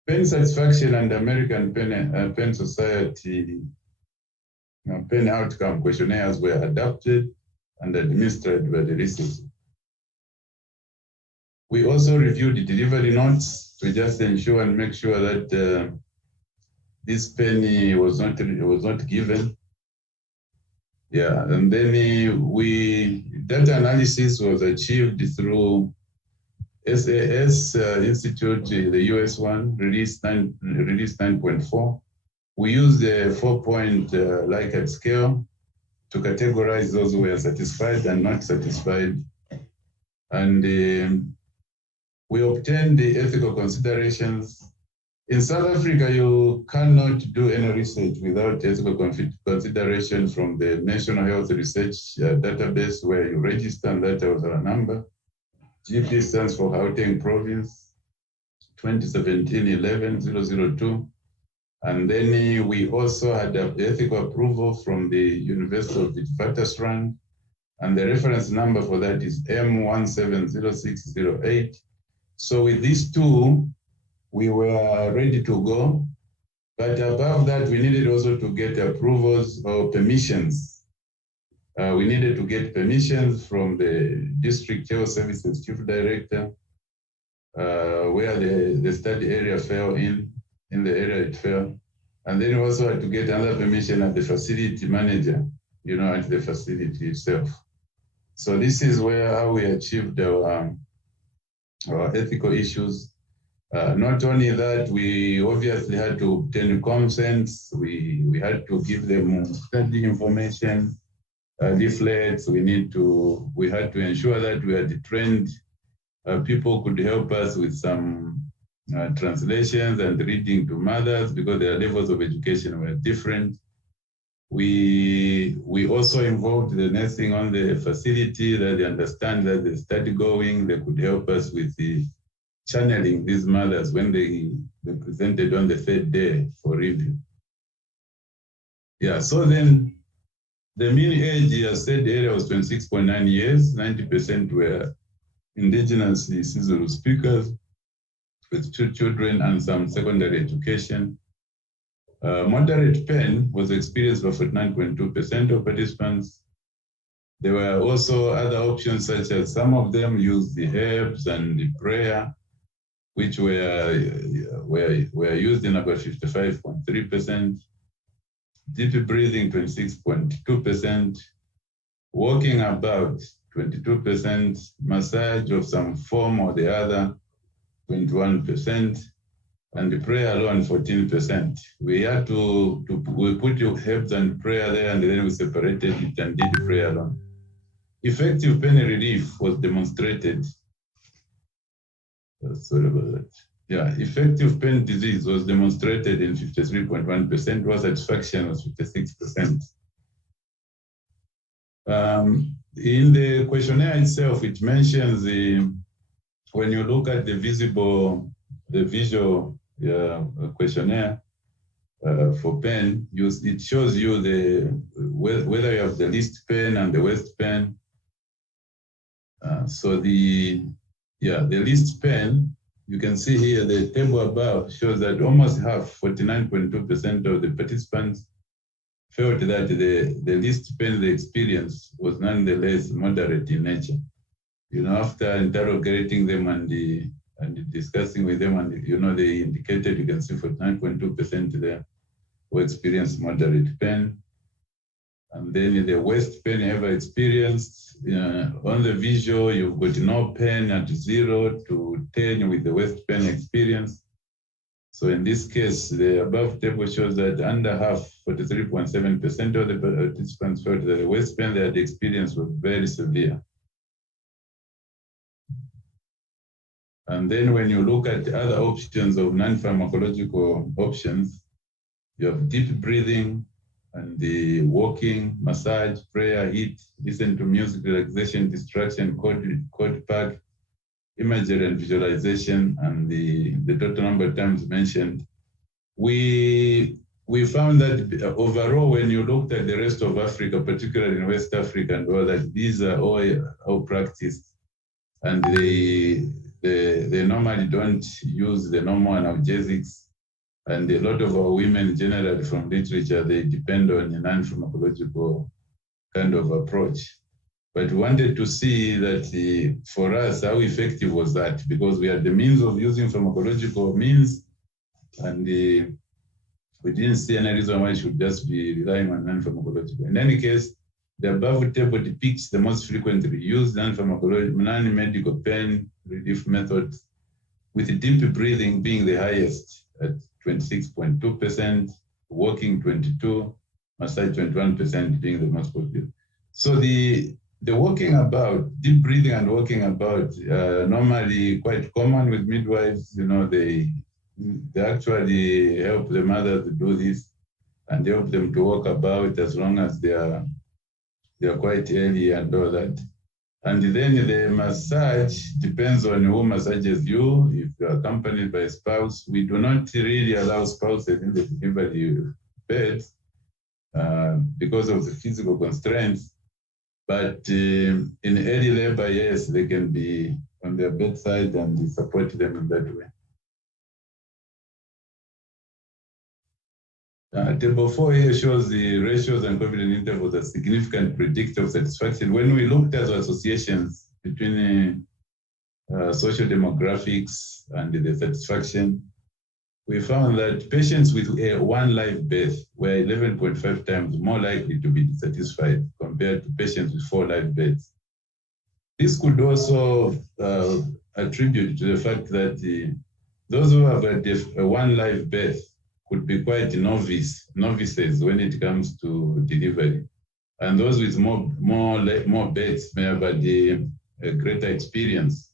Pain satisfaction and American Pain Society pain outcome questionnaires were adapted and administered by the researcher. We also reviewed the delivery notes to just ensure and make sure that this penny was not given. Yeah, and then data analysis was achieved through SAS Institute, the US one, release 9.4. We used the 4-point Likert scale to categorize those who were satisfied and not satisfied. And we obtained the ethical considerations. In South Africa, you cannot do any research without ethical consideration from the National Health Research Database, where you register, and that was our number. GP stands for Gauteng Province, 2017-11-002. And then we also had ethical approval from the University of Witwatersrand, and the reference number for that is M170608. So with these two, we were ready to go. But above that, we needed also to get approvals or permissions. We needed to get permissions from the District Health Services Chief Director, where the study area fell in the area it fell. And then we also had to get another permission at the facility manager, at the facility itself. So this is how we achieved our ethical issues. Not only that, we obviously had to obtain consents. We had to give them study information, leaflets. We had to ensure that we had trained people could help us with some translations and reading to mothers because their levels of education were different. We also involved the nursing on the facility that they understand that they started going. They could help us with the channeling these mothers when they presented on the third day for review. Yeah, so then the mean age, as said earlier, was 26.9 years. 90% were indigenous isiZulu speakers with 2 children and some secondary education. Moderate pain was experienced by 49.2% of participants. There were also other options, such as some of them used the herbs and the prayer, which were used in about 55.3%. Deep breathing, 26.2%. Walking about, 22%. Massage of some form or the other, 21%. And the prayer alone, 14%. We had we put herbs and prayer there, and then we separated it and did the prayer alone. Effective pain relief was demonstrated. Sorry about that. Yeah, effective pain disease was demonstrated in 53.1%, while satisfaction was 56%. In the questionnaire itself, it mentions when you look at the visual questionnaire for pain, it shows you whether you have the least pain and the worst pain. So the least pain, you can see here the table above shows that almost half, 49.2% of the participants felt that the least pain they experienced was nonetheless moderate in nature. After interrogating them and discussing with them, and they indicated, you can see 49.2% there who experienced moderate pain. And then the worst pain ever experienced, on the visual, you've got no pain at 0 to 10 with the worst pain experience. So in this case, the above table shows that under half, 43.7% of the participants felt that the worst pain they had experienced was very severe. And then when you look at other options of non-pharmacological options, you have deep breathing and the walking, massage, prayer, eat, listen to music, relaxation, distraction, code pack, imagery and visualization, and the total number of times mentioned. We found that overall, when you looked at the rest of Africa, particularly in West Africa, and all that, these are all practiced, and they normally don't use the normal analgesics. And a lot of our women, generally from literature, they depend on a non-pharmacological kind of approach. But we wanted to see that for us, how effective was that? Because we had the means of using pharmacological means, and we didn't see any reason why we should just be relying on non-pharmacological. In any case, the above table depicts the most frequently used non-medical pain relief methods, with deep breathing being the highest at 26.2%, walking 22%, massage 21% being the most popular. So the walking about, deep breathing and walking about, normally quite common with midwives. They actually help the mothers to do this and help them to walk about as long as they are quite early and all that. And then the massage depends on who massages you. If you are accompanied by a spouse, we do not really allow spouses in the delivery bed because of the physical constraints. But in early labor, yes, they can be on their bedside and we support them in that way. Table 4 here shows the ratios and confidence intervals as significant predictor of satisfaction. When we looked at the associations between social demographics and the satisfaction, we found that patients with one live birth were 11.5 times more likely to be dissatisfied compared to patients with 4 live births. This could also attribute to the fact that those who have a one live birth could be quite novices when it comes to delivery. And those with more births may have had a greater experience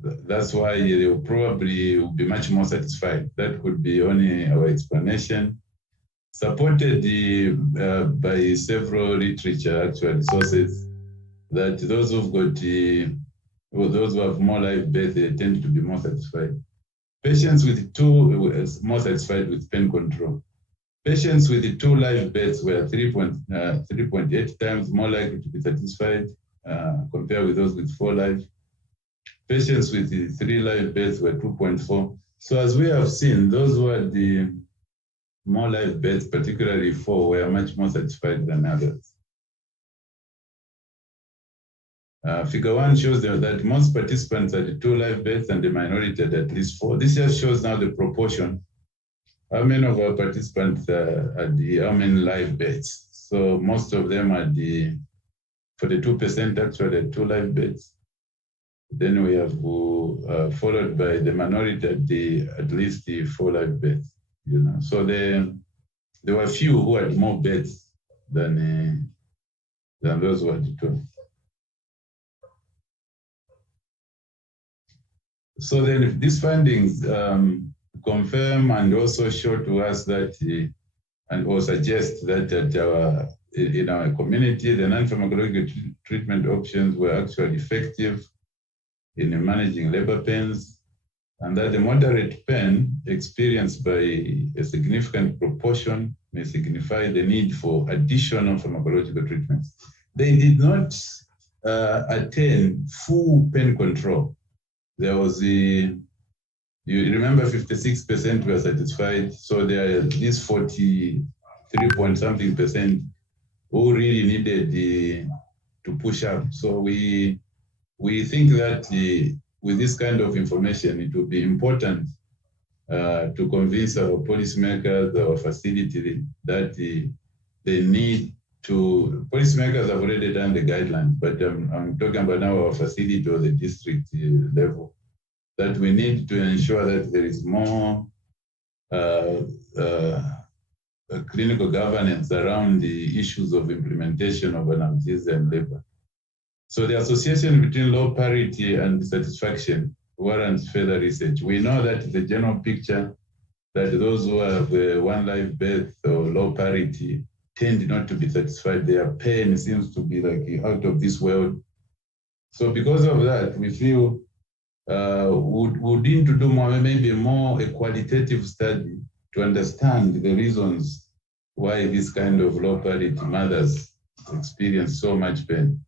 that's why they will probably be much more satisfied. That could be only our explanation, supported by several literature, actual sources, that those who've got those who have more live births, they tend to be more satisfied. Patients with two more satisfied with pain control. Patients with 2 live births were 3.8 times more likely to be satisfied compared with those with 4 live. Patients with 3 live births were 2.4. So as we have seen, those who had the more live births, particularly 4, were much more satisfied than others. Figure 1 shows that most participants had 2 live births and the minority had at least 4. This just shows now the proportion. How many of our participants had how many live births? So most of them had for the 2% actually had 2 live births. Then we have followed by the minority at least the 4 live births. You know, so there were few who had more births than those who had 2. So then these findings confirm and also show to us that, or suggest that in our community, the non-pharmacological treatment options were actually effective in managing labor pains, and that the moderate pain experienced by a significant proportion may signify the need for additional pharmacological treatments. They did not attain full pain control. There was you remember 56% were satisfied, so there are these 43-point-something% who really needed to push up. So we think that with this kind of information, it will be important to convince our policymakers, our facility, that they need to, policymakers have already done the guidelines, but I'm talking about now our facility or the district level, that we need to ensure that there is more clinical governance around the issues of implementation of analgesia and labor. So the association between low parity and satisfaction warrants further research. We know that the general picture that those who have 1 live birth or low parity tend not to be satisfied. Their pain seems to be like out of this world. So because of that, we feel we need to do more, maybe more a qualitative study to understand the reasons why this kind of low parity mothers experience so much pain.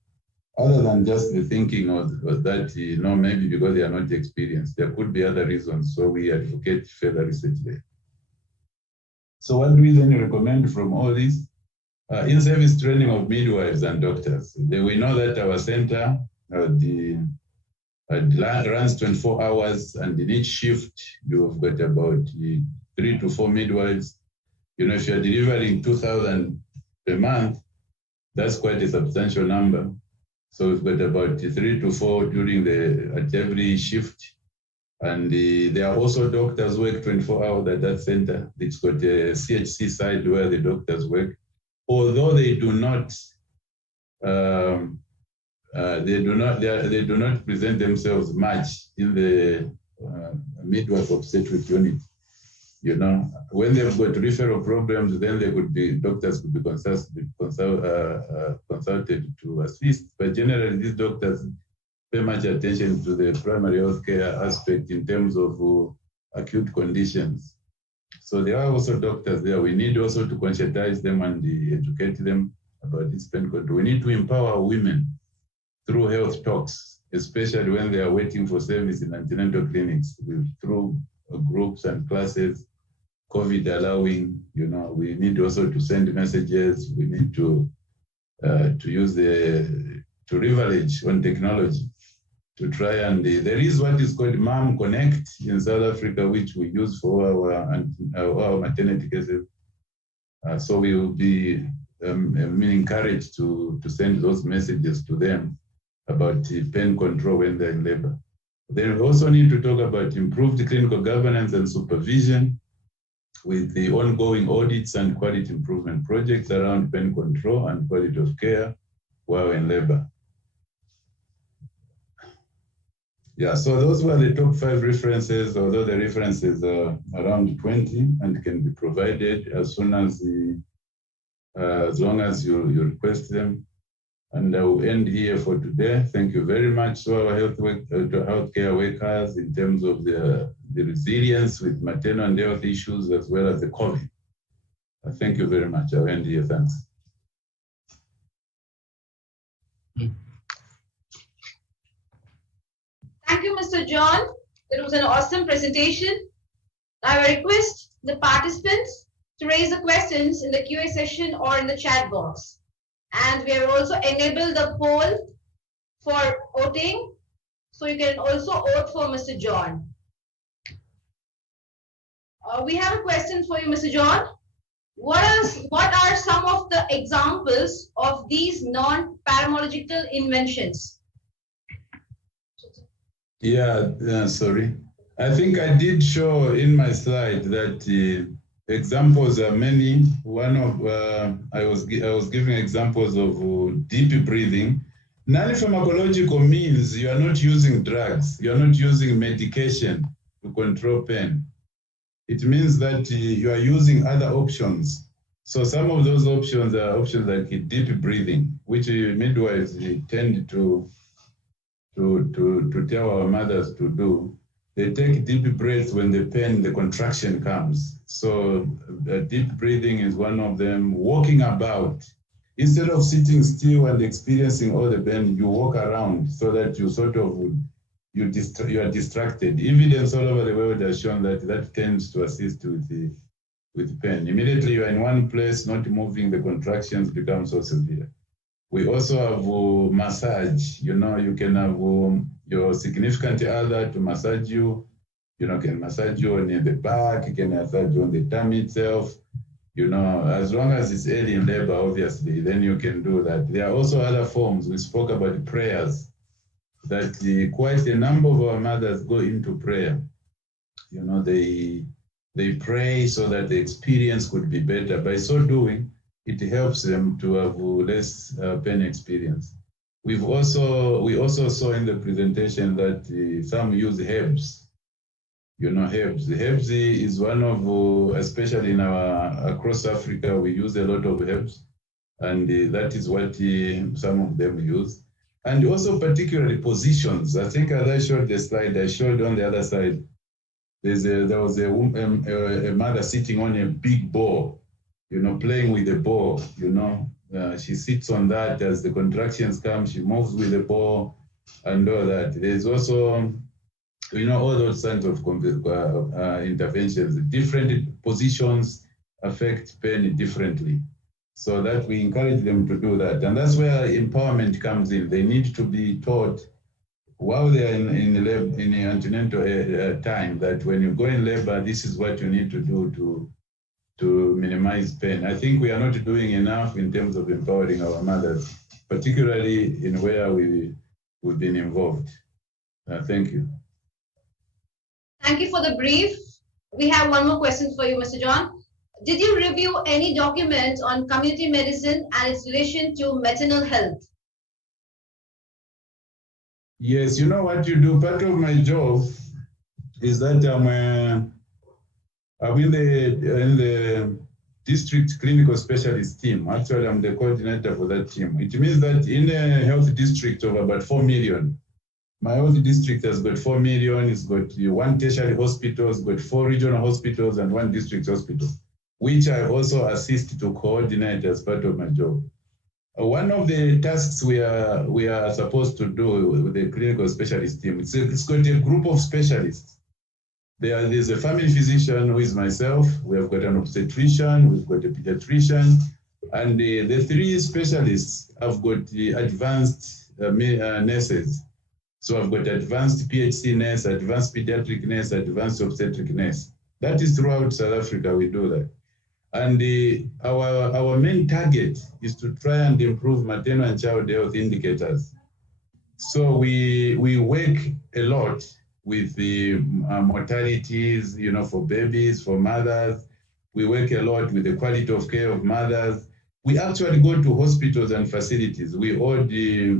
Other than just the thinking of that, maybe because they are not experienced, there could be other reasons. So we advocate further research there. So what do we then recommend from all this? In-service training of midwives and doctors. We know that our center runs 24 hours, and in each shift, you've got about 3 to 4 midwives. You know, if you're delivering 2,000 per month, that's quite a substantial number. So we've got about 3 to 4 at every shift. And there are also doctors who work 24 hours at that center. It's got a CHC side where the doctors work. Although they do not present themselves much in the midwife obstetric unit. You know, when they've got referral problems, then doctors could be consulted to assist. But generally, these doctors pay much attention to the primary health care aspect in terms of acute conditions. So there are also doctors there. We need also to conscientize them and educate them about this pain control. We need to empower women through health talks, especially when they are waiting for service in antenatal clinics, through groups and classes, COVID allowing. You know, we need also to send messages. We need to leverage on technology to try and there is what is called Mom Connect in South Africa, which we use for our maternity cases. So we will be encouraged to send those messages to them about pain control when they're in labor. Then we also need to talk about improved clinical governance and supervision with the ongoing audits and quality improvement projects around pain control and quality of care while in labor. Yeah, so those were the top 5 references, although the references are around 20 and can be provided as soon as as long as you request them. And I will end here for today. Thank you very much to our healthcare workers in terms of the resilience with maternal and health issues as well as the COVID. Thank you very much. I'll end here. Thanks. Thank you, Mr. John. It was an awesome presentation. I will request the participants to raise the questions in the QA session or in the chat box. And we have also enabled the poll for voting. So you can also vote for Mr. John. We have a question for you, Mr. John. What are some of the examples of these non-paramological inventions? Yeah, sorry. I think I did show in my slide that examples are many. One of I was giving examples of deep breathing. Non-pharmacological means you are not using drugs, you are not using medication to control pain. It means that you are using other options. So some of those options are options like deep breathing, which midwives tend to tell our mothers to do. They take deep breaths when the pain, the contraction comes. So deep breathing is one of them. Walking about. Instead of sitting still and experiencing all the pain, you walk around so that you sort of, you are distracted. Evidence all over the world has shown that that tends to assist with pain. Immediately you are in one place, not moving, the contractions become so severe. We also have massage. You know, you can have your significant other to massage you. You know, can massage you on the back, you can massage you on the tummy itself. You know, as long as it's early in labor, obviously, then you can do that. There are also other forms. We spoke about prayers, that quite a number of our mothers go into prayer. You know, they pray so that the experience could be better. By so doing, it helps them to have less pain experience. We also saw in the presentation that some use herbs. You know, herbs. Herbs is one of, especially in across Africa, we use a lot of herbs, and that is what some of them use. And also particularly positions. I think as I showed the slide, I showed on the other side, there was a mother sitting on a big ball, you know, playing with the ball, you know. She sits on that as the contractions come, she moves with the ball and all that. There's also, you know, all those kinds of interventions. Different positions affect pain differently. So that we encourage them to do that. And that's where empowerment comes in. They need to be taught while they're in the antenatal time that when you go in labor, this is what you need to do to minimize pain. I think we are not doing enough in terms of empowering our mothers, particularly in where we've been involved. Thank you. Thank you for the brief. We have one more question for you, Mr. John. Did you review any documents on community medicine and its relation to maternal health? Yes, you know what you do. Part of my job is that I'm in the district clinical specialist team. Actually, I'm the coordinator for that team. It means that in a health district of about 4 million, my health district has got 4 million, it's got 1 tertiary hospital, it's got 4 regional hospitals and 1 district hospital, which I also assist to coordinate as part of my job. One of the tasks we are supposed to do with the clinical specialist team, it's got a group of specialists. There's a family physician who is myself, we have got an obstetrician, we've got a pediatrician, and the 3 specialists have got the advanced nurses. So I've got advanced PHC nurse, advanced pediatric nurse, advanced obstetric nurse. That is throughout South Africa, we do that. And our main target is to try and improve maternal and child health indicators. So we work a lot with the mortalities, you know, for babies, for mothers. We work a lot with the quality of care of mothers. We actually go to hospitals and facilities. We hold the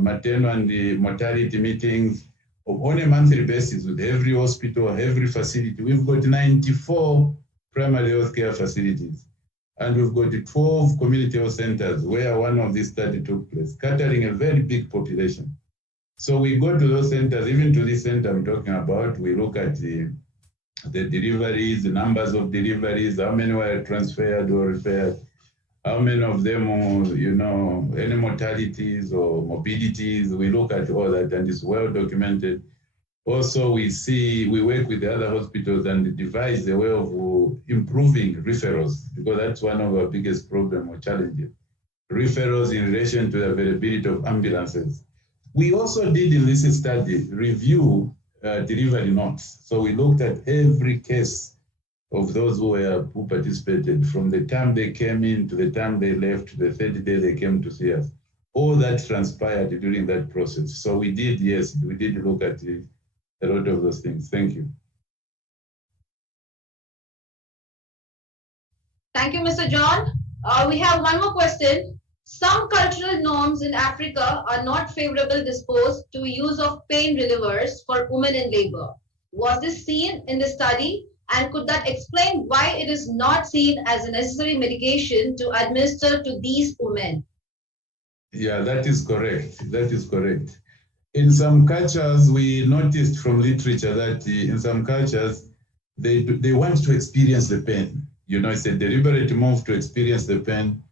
maternal and the mortality meetings. on a monthly basis with every hospital, every facility. We've got 94 primary health care facilities. And we've got 12 community health centers where one of these studies took place, catering a very big population. So we go to those centers, even to this center I'm talking about, we look at the deliveries, the numbers of deliveries, how many were transferred or referred, how many of them, any mortalities or morbidities. We look at all that, and it's well documented. Also, we work with the other hospitals and devise a way of improving referrals, because that's one of our biggest problems or challenges. Referrals in relation to the availability of ambulances. We also did in this study review delivery notes. So we looked at every case of those who participated from the time they came in to the time they left to the 30th day they came to see us. All that transpired during that process. So we did look at a lot of those things. Thank you. Thank you, Mr. John. We have one more question. Some cultural norms in Africa are not favorably disposed to use of pain relievers for women in labor. Was this seen in the study? And could that explain why it is not seen as a necessary medication to administer to these women? Yeah, that is correct. That is correct. In some cultures, we noticed from literature that in some cultures, they want to experience the pain. It's a deliberate move to experience the pain.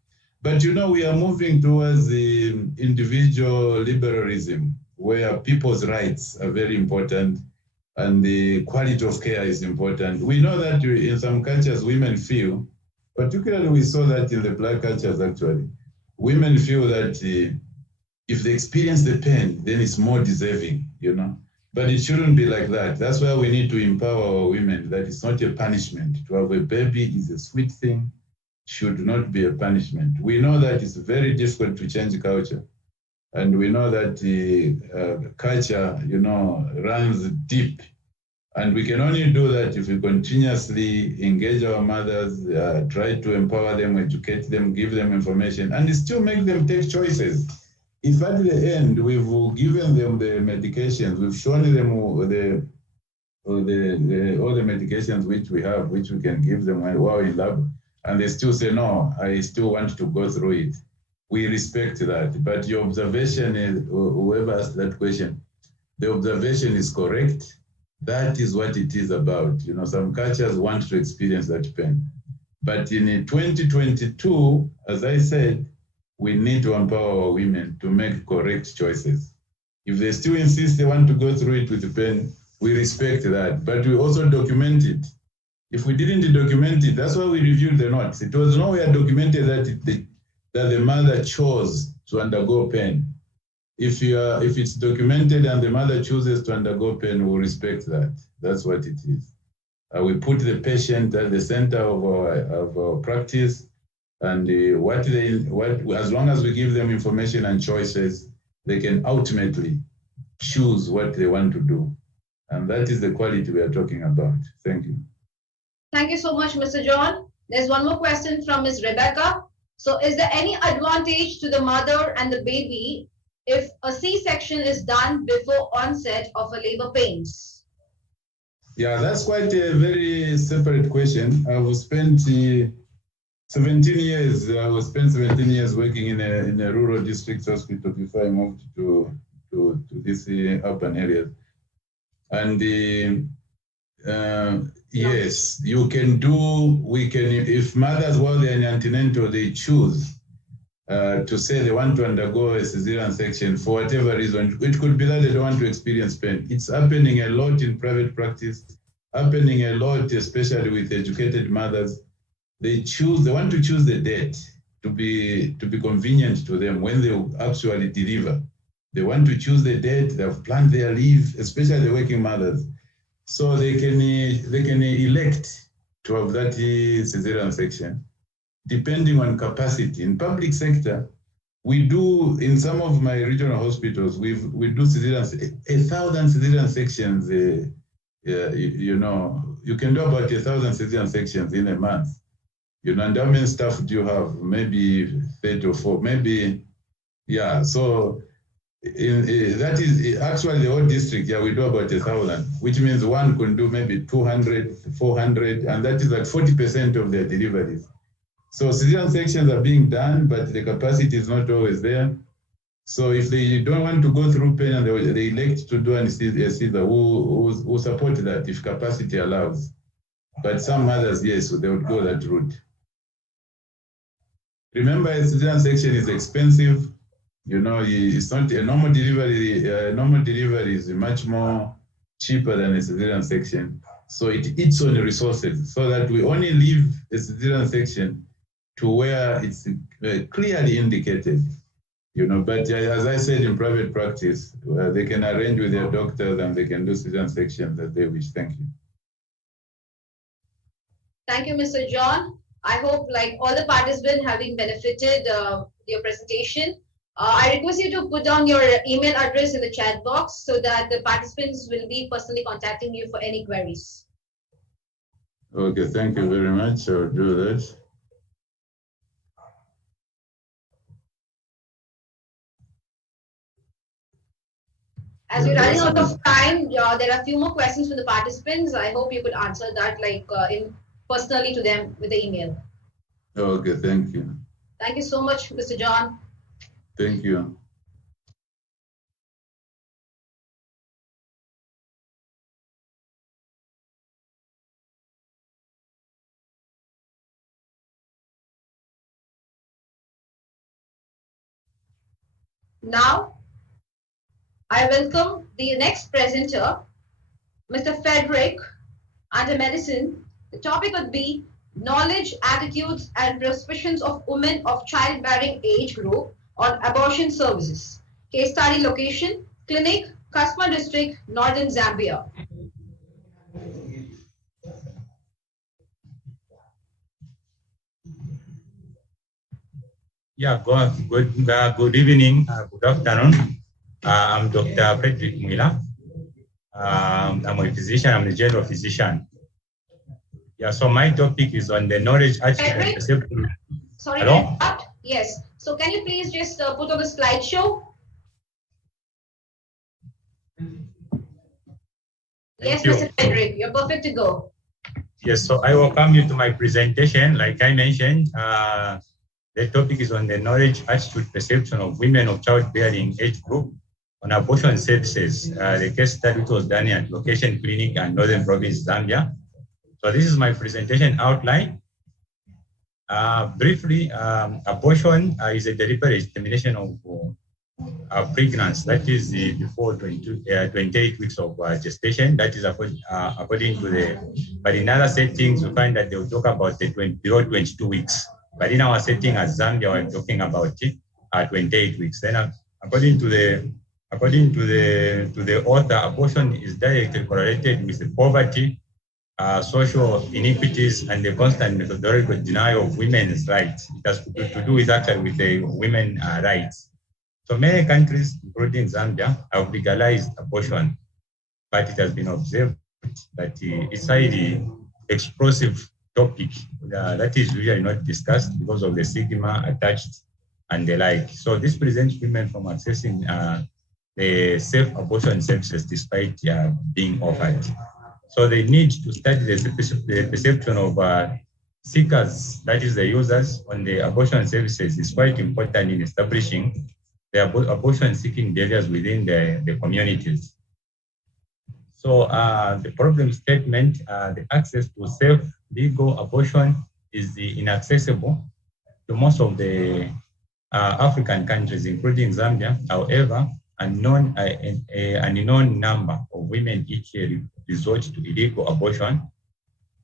But we are moving towards the individual liberalism, where people's rights are very important and the quality of care is important. We know that in some cultures, women feel, particularly we saw that in the Black cultures actually, women feel that if they experience the pain, then it's more deserving, But it shouldn't be like that. That's why we need to empower our women, that it's not a punishment. To have a baby is a sweet thing, should not be a punishment. We know that it's very difficult to change culture. And we know that culture, runs deep. And we can only do that if we continuously engage our mothers, try to empower them, educate them, give them information, and still make them take choices. If at the end we've given them the medications, we've shown them all the medications which we have, which we can give them while in lab, and they still say, no, I still want to go through it. We respect that. But your observation is, whoever asked that question, the observation is correct. That is what it is about. Some cultures want to experience that pain. But in 2022, as I said, we need to empower our women to make correct choices. If they still insist they want to go through it with the pain, we respect that. But we also document it. If we didn't document it, that's why we reviewed the notes. It was nowhere documented that the mother chose to undergo pain. If it's documented and the mother chooses to undergo pain, we'll respect that. That's what it is. We put the patient at the center of our practice, and as long as we give them information and choices, they can ultimately choose what they want to do. And that is the quality we are talking about. Thank you. Thank you so much, Mr. John. There's one more question from Ms. Rebecca. So is there any advantage to the mother and the baby if a C-section is done before onset of a labor pains? Yeah, that's quite a very separate question. I've spent 17 years working in a rural district hospital before I moved to this urban area. And yes, if mothers while they're in antenatal, they choose to say they want to undergo a cesarean section for whatever reason. It could be that they don't want to experience pain. It's happening a lot in private practice, happening a lot, especially with educated mothers. They want to choose the date to be convenient to them when they actually deliver. They want to choose the date, they've planned their leave, especially the working mothers. So they can elect to have that cesarean section, depending on capacity. In public sector, we do, in some of my regional hospitals, we do cesareans, 1,000 cesarean sections. You can do about 1,000 cesarean sections in a month. And how many staff do you have? Maybe 3 or 4, maybe, yeah. So that is actually the whole district. Yeah, we do about 1,000, which means one can do maybe 200, 400, and that is like 40% of their deliveries. So cesarean sections are being done, but the capacity is not always there. So if they don't want to go through pain and they elect to do anesthesia, who support that if capacity allows. But some others, yes, so they would go that route. Remember, a cesarean section is expensive. You know, it's not a normal delivery. Normal delivery is much more cheaper than a cesarean section. So it eats on the resources, so that we only leave a cesarean section to where it's clearly indicated. You know, but as I said, in private practice, they can arrange with their doctors and they can do cesarean sections as they wish. Thank you. Thank you, Mr. John. I hope like all the participants have been benefited your presentation. I request you to put down your email address in the chat box so that the participants will be personally contacting you for any queries. Okay, thank you very much. I'll do that. As we're running out of time, there are a few more questions from the participants. I hope you could answer that personally to them with the email. Okay, thank you. Thank you so much, Mr. John. Thank you. Now, I welcome the next presenter, Mr. Frederick, under medicine. The topic would be knowledge, attitudes, and perceptions of women of childbearing age group on abortion services. Case study location, clinic, Kasma district, northern Zambia. Yeah, good evening, good afternoon. I'm Dr. Frederick Mwila. I'm a physician, I'm a general physician. Yeah, so my topic is on the knowledge, attitude, and perception. Sorry, hello? Yes. So can you please just put on the slideshow? Yes, Mr. Frederick, you're perfect to go. Yes, so I welcome you to my presentation. Like I mentioned, the topic is on the knowledge, attitude, perception of women of childbearing age group on abortion services. The case study was done at Location Clinic and Northern Province, Zambia. So this is my presentation outline. Briefly, abortion is a deliberate termination of pregnancy, that is before 28 weeks of gestation. That is according to the, but in other settings, we find that they will talk about the below 22 weeks. But in our setting at Zambia, we're talking about 28 weeks. Then according to the author, abortion is directly correlated with the poverty, social inequities, and the constant methodological denial of women's rights. It has to do with actually with the women's rights. So many countries, including Zambia, have legalized abortion, but it has been observed that it's highly explosive topic that is usually not discussed because of the stigma attached and the like. So this prevents women from accessing the safe abortion services despite being offered. So they need to study the perception of seekers, that is the users, on the abortion services is quite important in establishing the abortion seeking behaviors within the communities. So the problem statement, the access to safe legal abortion is inaccessible to most of the African countries, including Zambia. However, an unknown number of women each year resort to illegal abortion,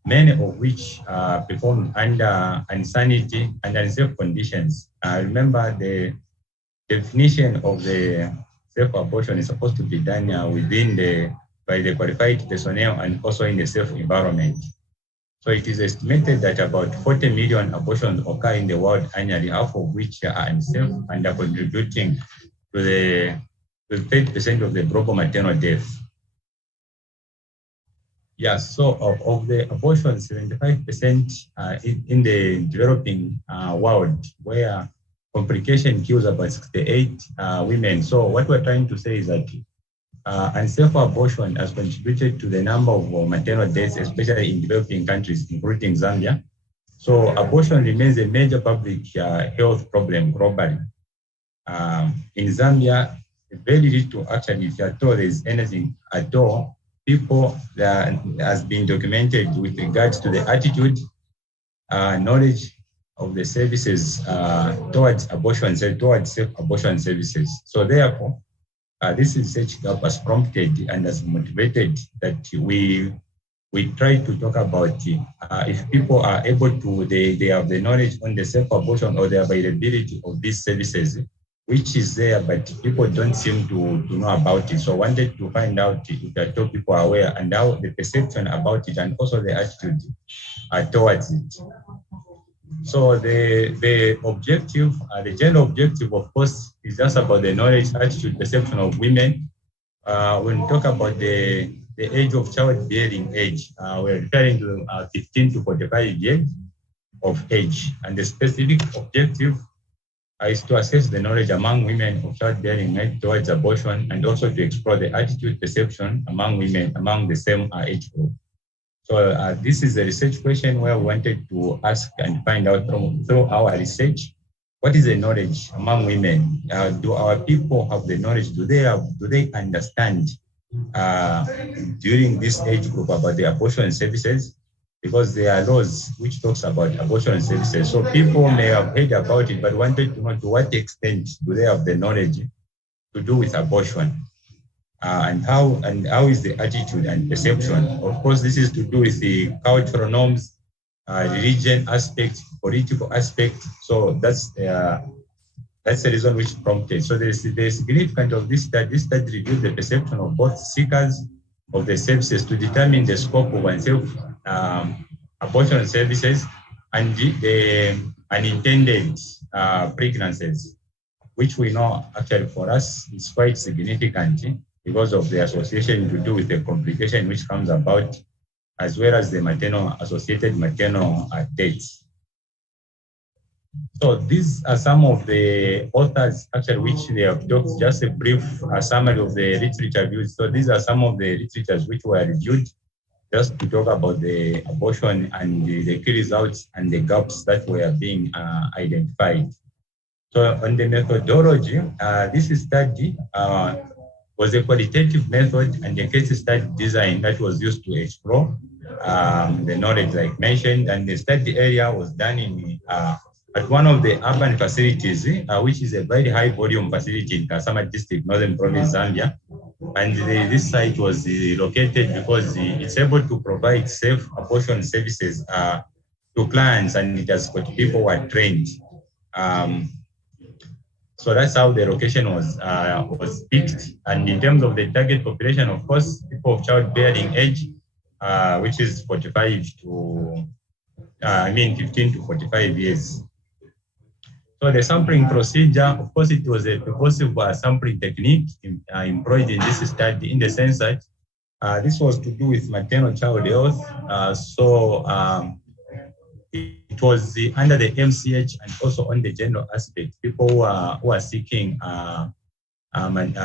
many of which are performed under insanity and unsafe conditions. Remember, the definition of the safe abortion is supposed to be done by the qualified personnel and also in a safe environment. So it is estimated that about 40 million abortions occur in the world annually, half of which are unsafe and are contributing to the 30% of the global maternal death. Yeah, so of the abortions, 75% in the developing world, where complication kills about 68 women. So what we're trying to say is that unsafe abortion has contributed to the number of maternal deaths, especially in developing countries, including Zambia. So abortion remains a major public health problem globally. In Zambia, very little, actually, if at all there is anything at all, people that has been documented with regards to the attitude, knowledge of the services towards abortion, towards safe abortion services. So therefore, this research gap has prompted and has motivated that we try to talk about if people are able to, they have the knowledge on the safe abortion or the availability of these services, which is there, but people don't seem to know about it. So I wanted to find out if the people are aware and how the perception about it and also the attitude towards it. So the objective, the general objective, of course, is just about the knowledge, attitude, perception of women. When we talk about the age of childbearing age, we're referring to 15 to 45 years of age. And the specific objective is to assess the knowledge among women of childbearing age towards abortion and also to explore the attitude perception among women among the same age group. So this is a research question where we wanted to ask and find out through our research, what is the knowledge among women? Do our people have the knowledge? Do they understand during this age group about the abortion services? Because there are laws which talks about abortion services. So people may have heard about it, but wanted to know to what extent do they have the knowledge to do with abortion? And how is the attitude and perception? Of course, this is to do with the cultural norms, religion aspect, political aspect. So that's the reason which prompted. So the significance of this study. This study reviewed the perception of both seekers of the services to determine the scope of unsafe abortion services and the unintended pregnancies, which we know actually for us is quite significant because of the association to do with the complication which comes about, as well as the associated maternal deaths. So these are some of the authors actually which they have talked, just a brief summary of the literature views. So these are some of the literatures which were reviewed just to talk about the abortion and the key results and the gaps that were being identified. So on the methodology, this study was a qualitative method and a case study design that was used to explore the knowledge like mentioned, and the study area was done in at one of the urban facilities, which is a very high volume facility in Kasama district, Northern Province, Zambia. And this site was located because it's able to provide safe abortion services to clients, and it has got people who are trained. So that's how the location was picked. And in terms of the target population, of course, people of childbearing age, which is 15 to 45 years. So the sampling procedure, of course, it was a purposive sampling technique employed in this study, in the sense that this was to do with maternal child health. It was under the MCH and also on the general aspect, people who are seeking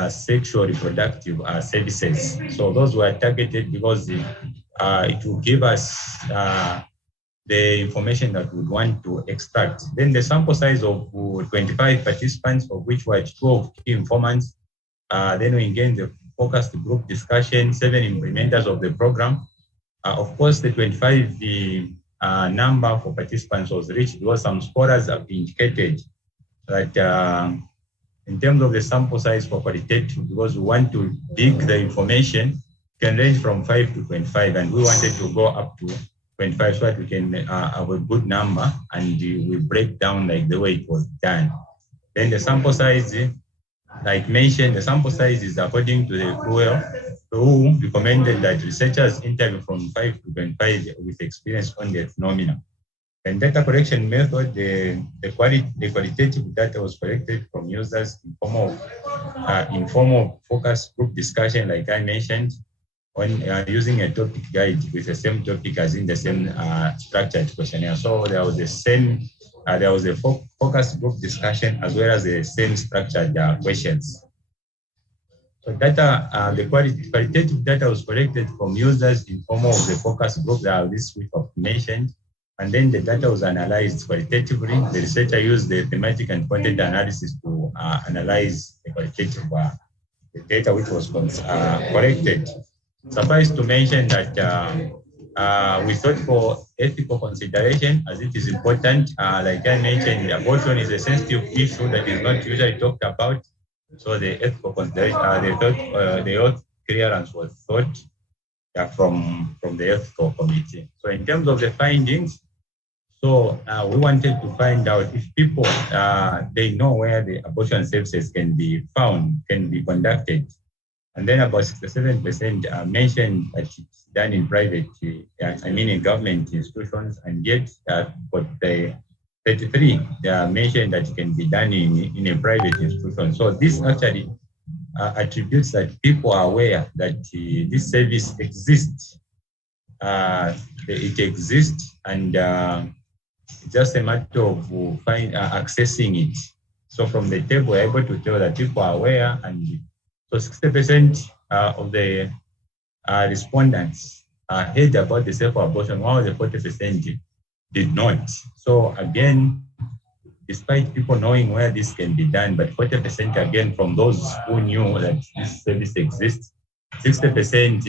sexual reproductive services. So those were targeted because it will give us the information that we want to extract. Then the sample size of 25 participants, of which were 12 key informants. Then we engaged the focused group discussion, 7 implementers of the program. Of course, the 25 number for participants was reached because some scholars have indicated that in terms of the sample size for qualitative, because we want to dig the information, can range from 5 to 25, and we wanted to go up to 25 so that we can have a good number and we break down like the way it was done. Then the sample size, like mentioned, the sample size is according to the who recommended that researchers interview from 5 to 25 with experience on the phenomenon. And data collection method, the qualitative data was collected from users in form of informal focus group discussion, like I mentioned. on using a topic guide with the same topic as in the same structured questionnaire. So there was the same, there was a focus group discussion as well as the same structured questions. So data, the qualitative data was collected from users in form of the focus group that this week of mentioned, and then the data was analyzed qualitatively. The researcher used the thematic and content analysis to analyze the qualitative the data which was collected. Suffice to mention that we thought for ethical consideration, as it is important, like I mentioned, abortion is a sensitive issue that is not usually talked about. So the ethical consideration, the health clearance was thought from the ethical committee. So in terms of the findings, so we wanted to find out if people, they know where the abortion services can be found, can be conducted. And then about 67% mentioned that it's done in private, in government institutions, and yet but the 33 mentioned that it can be done in a private institution. So this actually attributes that people are aware that this service exists. It exists, and it's just a matter of accessing it. So from the table, we're able to tell that people are aware, and so 60% of the respondents heard about the self-abortion, while the 40% did not. So again, despite people knowing where this can be done, but 40% again from those who knew that this service exists, 60%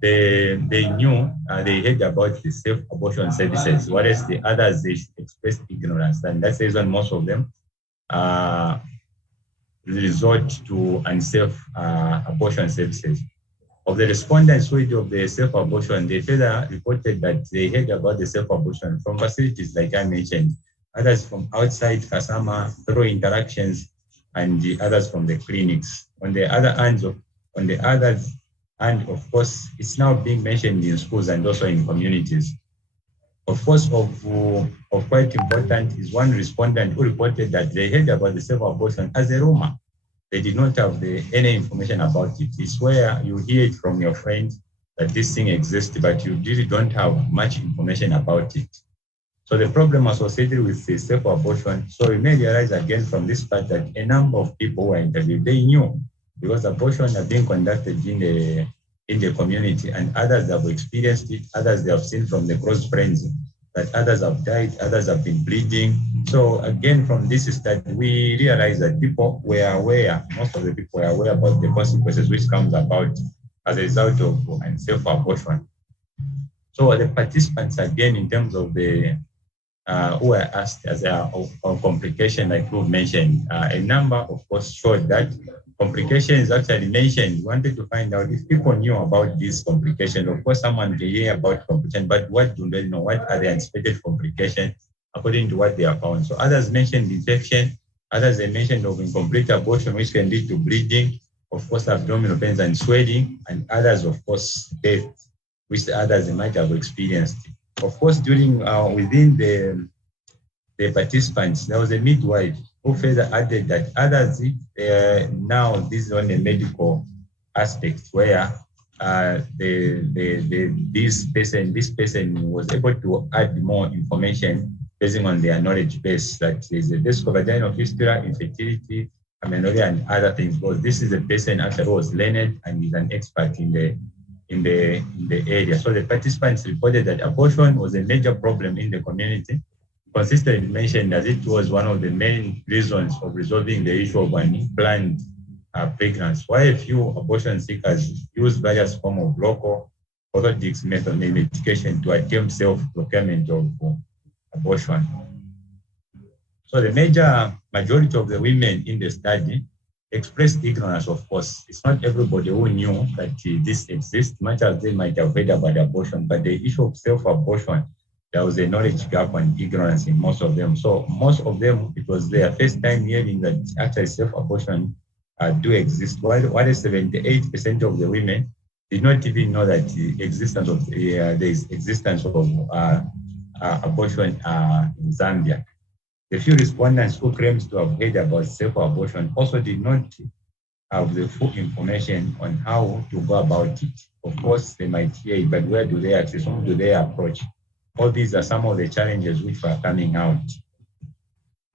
they knew, they heard about the self-abortion services, whereas the others, they expressed ignorance. And that's the reason most of them resort to unsafe abortion services. Of the respondents who of the self-abortion, they further reported that they heard about the self-abortion from facilities like I mentioned, others from outside Kasama through interactions, and the others from the clinics. On the other hand, of course, it's now being mentioned in schools and also in communities. Of course, of quite important is one respondent who reported that they heard about the self-abortion as a rumor. They did not have any information about it. It's where you hear it from your friend that this thing exists, but you really don't have much information about it. So the problem associated with the self-abortion, so we may realize again from this part that a number of people who were interviewed, they knew, because abortion are being conducted in the community, and others have experienced it, others they have seen from the close friends that others have died, others have been bleeding. So again, from this study, we realize that people were aware, most of the people were aware about the consequences which comes about as a result of self-abortion. So the participants, again, in terms of the who were asked as a complication, like we mentioned, a number, of course, showed that complications actually mentioned. We wanted to find out if people knew about these complications. Of course, someone can hear about complications, but what do they know? What are the anticipated complications according to what they have found? So others mentioned infection, others they mentioned of incomplete abortion, which can lead to bleeding, of course, abdominal pains and swelling, and others, of course, death, which the others they might have experienced. Of course, during within the participants, there was a midwife who further added that others, now this is on the medical aspect where this person was able to add more information based on their knowledge base, that is a risk of vaginal fistula, infertility, amenorrhea, and other things. Because this is a person actually who was learned and is an expert in the area. So the participants reported that abortion was a major problem in the community, consistently mentioned that it was one of the main reasons of resolving the issue of unplanned pregnancy. Why a few abortion seekers use various forms of local orthodox method medication to attempt self-procurement of abortion. So the majority of the women in the study expressed ignorance, of course. It's not everybody who knew that this exists, much as they might have heard about abortion, but the issue of self-abortion, there was a knowledge gap and ignorance in most of them. So most of them, it was their first time hearing that actually self-abortion do exist, while 78% of the women did not even know that the existence of abortion in Zambia. The few respondents who claims to have heard about self-abortion also did not have the full information on how to go about it. Of course, they might hear it, but where do they access? Whom do they approach? All these are some of the challenges which are coming out.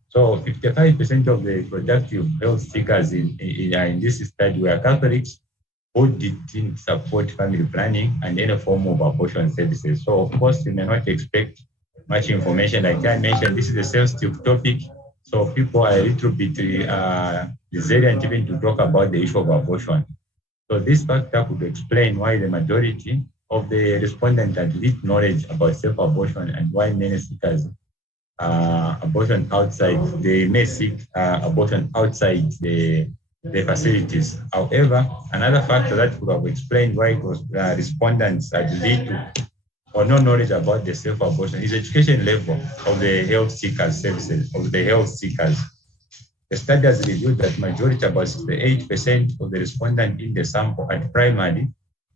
So 55% of the productive health seekers in this study were Catholics who didn't support family planning and any form of abortion services. So of course, you may not expect much information. Like I mentioned, this is a sensitive topic. So people are a little bit resilient even to talk about the issue of abortion. So this factor could explain why the majority of the respondents had little knowledge about self-abortion and why many seekers abortion outside, they may seek abortion outside the facilities. However, another factor that could have explained why it was respondents had little or no knowledge about the self-abortion is education level of the health seekers services, of the health seekers. The study has revealed that majority, about 68% of the respondents in the sample at primary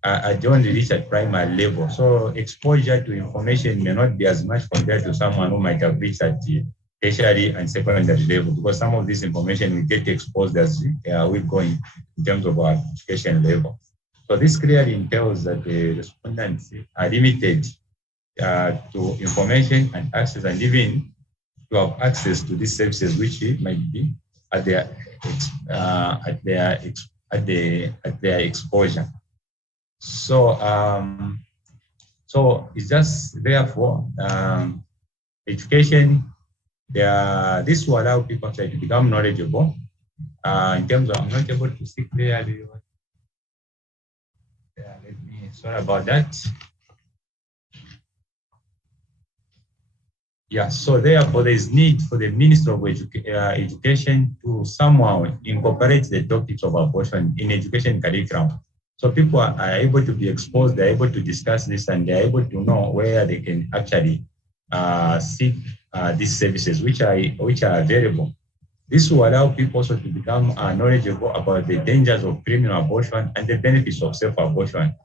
they only reach at primary level. So exposure to information may not be as much compared to someone who might have reached at the tertiary and secondary level, because some of this information we get exposed as we go in terms of our education level. So this clearly entails that the respondents are limited to information and access, and even to have access to these services, which might be at their exposure. So so it's just therefore education. This will allow people to become knowledgeable in terms of, I'm not able to see clearly. Sorry about that. Yeah, so therefore there is need for the Minister of Education to somehow incorporate the topics of abortion in education curriculum. So people are able to be exposed, they're able to discuss this, and they're able to know where they can actually seek these services which are available. This will allow people also to become knowledgeable about the dangers of criminal abortion and the benefits of self-abortion.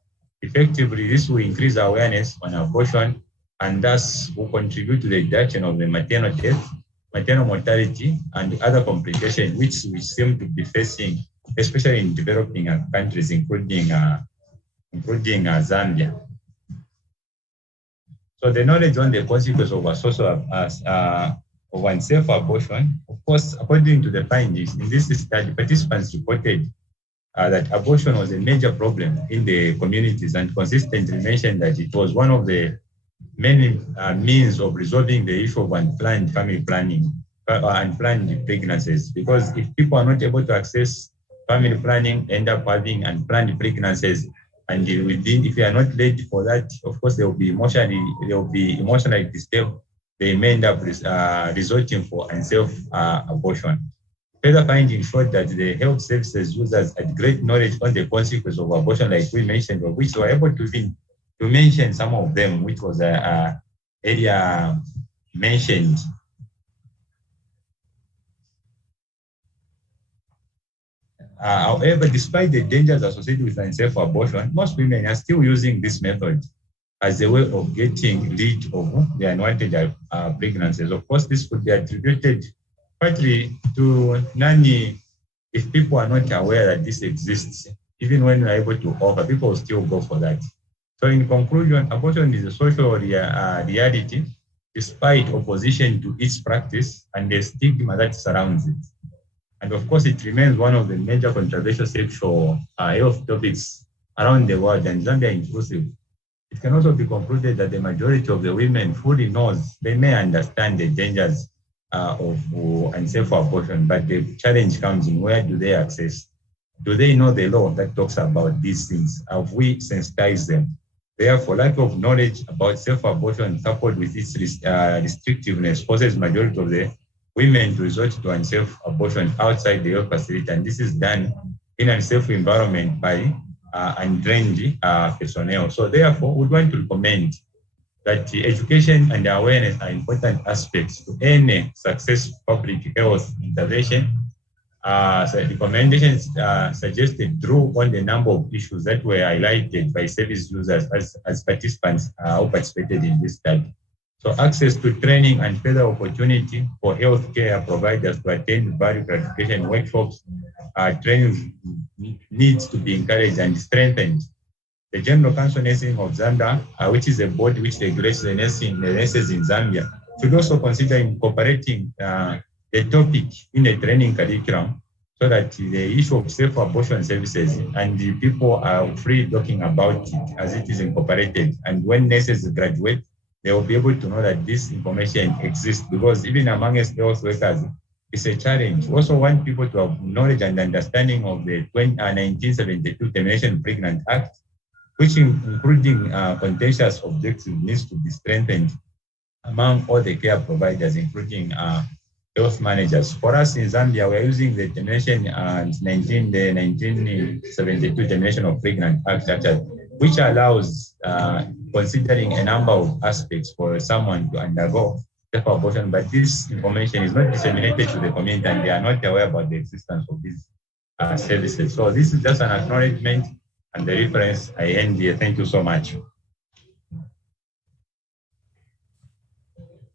Effectively, this will increase awareness on abortion, and thus will contribute to the reduction of the maternal death, maternal mortality, and other complications which we seem to be facing, especially in developing countries, including Zambia. So the knowledge on the consequences of unsafe abortion, of course, according to the findings in this study, participants reported that abortion was a major problem in the communities, and consistently mentioned that it was one of the many means of resolving the issue of unplanned family planning, unplanned pregnancies. Because if people are not able to access family planning, end up having unplanned pregnancies, and if you are not ready for that, of course, they will be emotionally disturbed. They may end up resorting for unsafe abortion. Further findings showed that the health services users had great knowledge on the consequences of abortion, like we mentioned, of which were able to mention some of them, which was area mentioned. However, despite the dangers associated with unsafe abortion, most women are still using this method as a way of getting rid of the unwanted pregnancies. Of course, this could be attributed partly to nanny. If people are not aware that this exists, even when we are able to offer, people will still go for that. So in conclusion, abortion is a social reality despite opposition to its practice and the stigma that surrounds it. And of course, it remains one of the major controversial sexual health topics around the world, and Zambia inclusive. It can also be concluded that the majority of the women fully knows, they may understand the dangers of unsafe abortion, but the challenge comes in, where do they access? Do they know the law that talks about these things? Have we sensitized them? Therefore, lack of knowledge about self-abortion coupled with its restrictiveness causes majority of the women to resort to unsafe abortion outside the health facility, and this is done in an unsafe environment by untrained personnel. So therefore, we want to recommend that education and awareness are important aspects to any successful public health intervention. So recommendations suggested drew on the number of issues that were highlighted by service users as participants who participated in this study. So access to training and further opportunity for healthcare providers to attend value gratification workshops, training needs to be encouraged and strengthened. The General Council Nursing of Zambia, which is a body which regulates the nurses in Zambia, should also consider incorporating the topic in the training curriculum so that the issue of safe abortion services and the people are free talking about it as it is incorporated. And when nurses graduate, they will be able to know that this information exists, because even amongst health workers, it's a challenge. Also want people to have knowledge and understanding of the 1972 Termination of Pregnant Act, which including contentious objectives needs to be strengthened among all the care providers, including health managers. For us in Zambia, we are using the Termination the 1972 Termination of Pregnant Act, which allows considering a number of aspects for someone to undergo safe abortion, but this information is not disseminated to the community and they are not aware about the existence of these services. So this is just an acknowledgement and the reference. I end here. Thank you so much.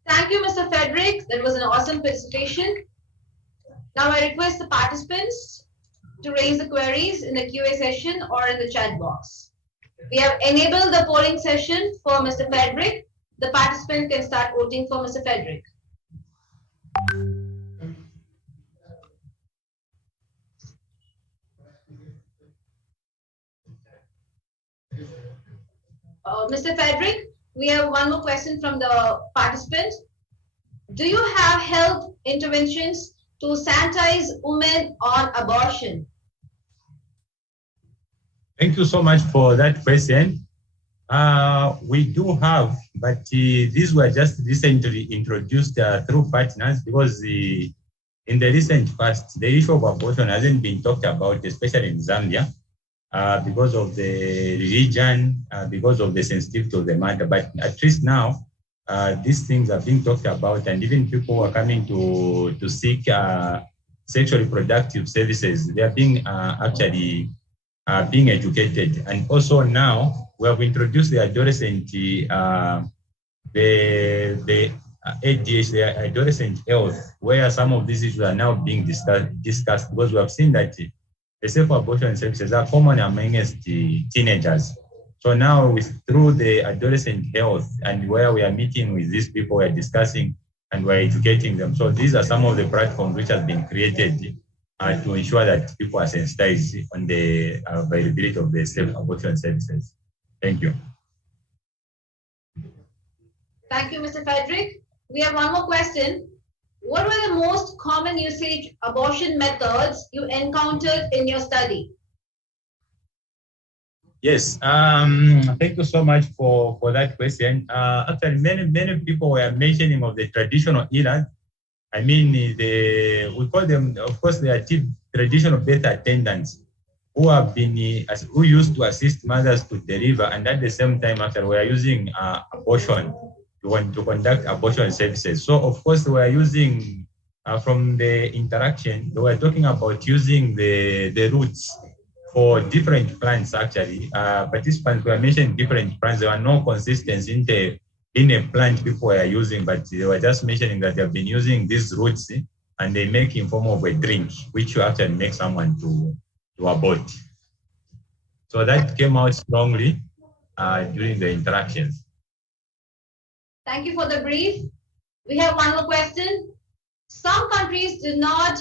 Thank you, Mr. Frederick. That was an awesome presentation. Now I request the participants to raise the queries in the QA session or in the chat box. We have enabled the polling session for Mr. Frederick. The participant can start voting for Mr. Frederick. Mr. Frederick, we have one more question from the participant. Do you have health interventions to sanitize women on abortion? Thank you so much for that question. We do have, but these were just recently introduced through partners, because in the recent past, the issue of abortion hasn't been talked about, especially in Zambia, because of the religion, because of the sensitivity of the matter. But at least now, these things are being talked about, and even people are coming to seek sexual reproductive services. They are being actually being educated. And also now we have introduced the adolescent, the ADH, the adolescent health, where some of these issues are now being discussed, because we have seen that the safe abortion services are common amongst the teenagers. So now through the adolescent health, and where we are meeting with these people, we are discussing and we're educating them. So these are some of the platforms which have been created to ensure that people are sensitized on the availability of the safe abortion services. Thank you. Thank you, Mr. Frederick. We have one more question. What were the most common usage abortion methods you encountered in your study? Yes, thank you so much for that question. Actually, many people were mentioning of the traditional healers. I mean, we call them, of course, they are traditional birth attendants who have been, who used to assist mothers to deliver, and at the same time, actually, we are using abortion to conduct abortion services. So, of course, we are using, from the interaction, they were talking about using the roots for different plants, actually. Participants were mentioning different plants. There were no consistency in a plant people were using, but they were just mentioning that they have been using these roots and they make in form of a drink, which will actually make someone to abort. So that came out strongly during the interactions. Thank you for the brief. We have one more question. Some countries do not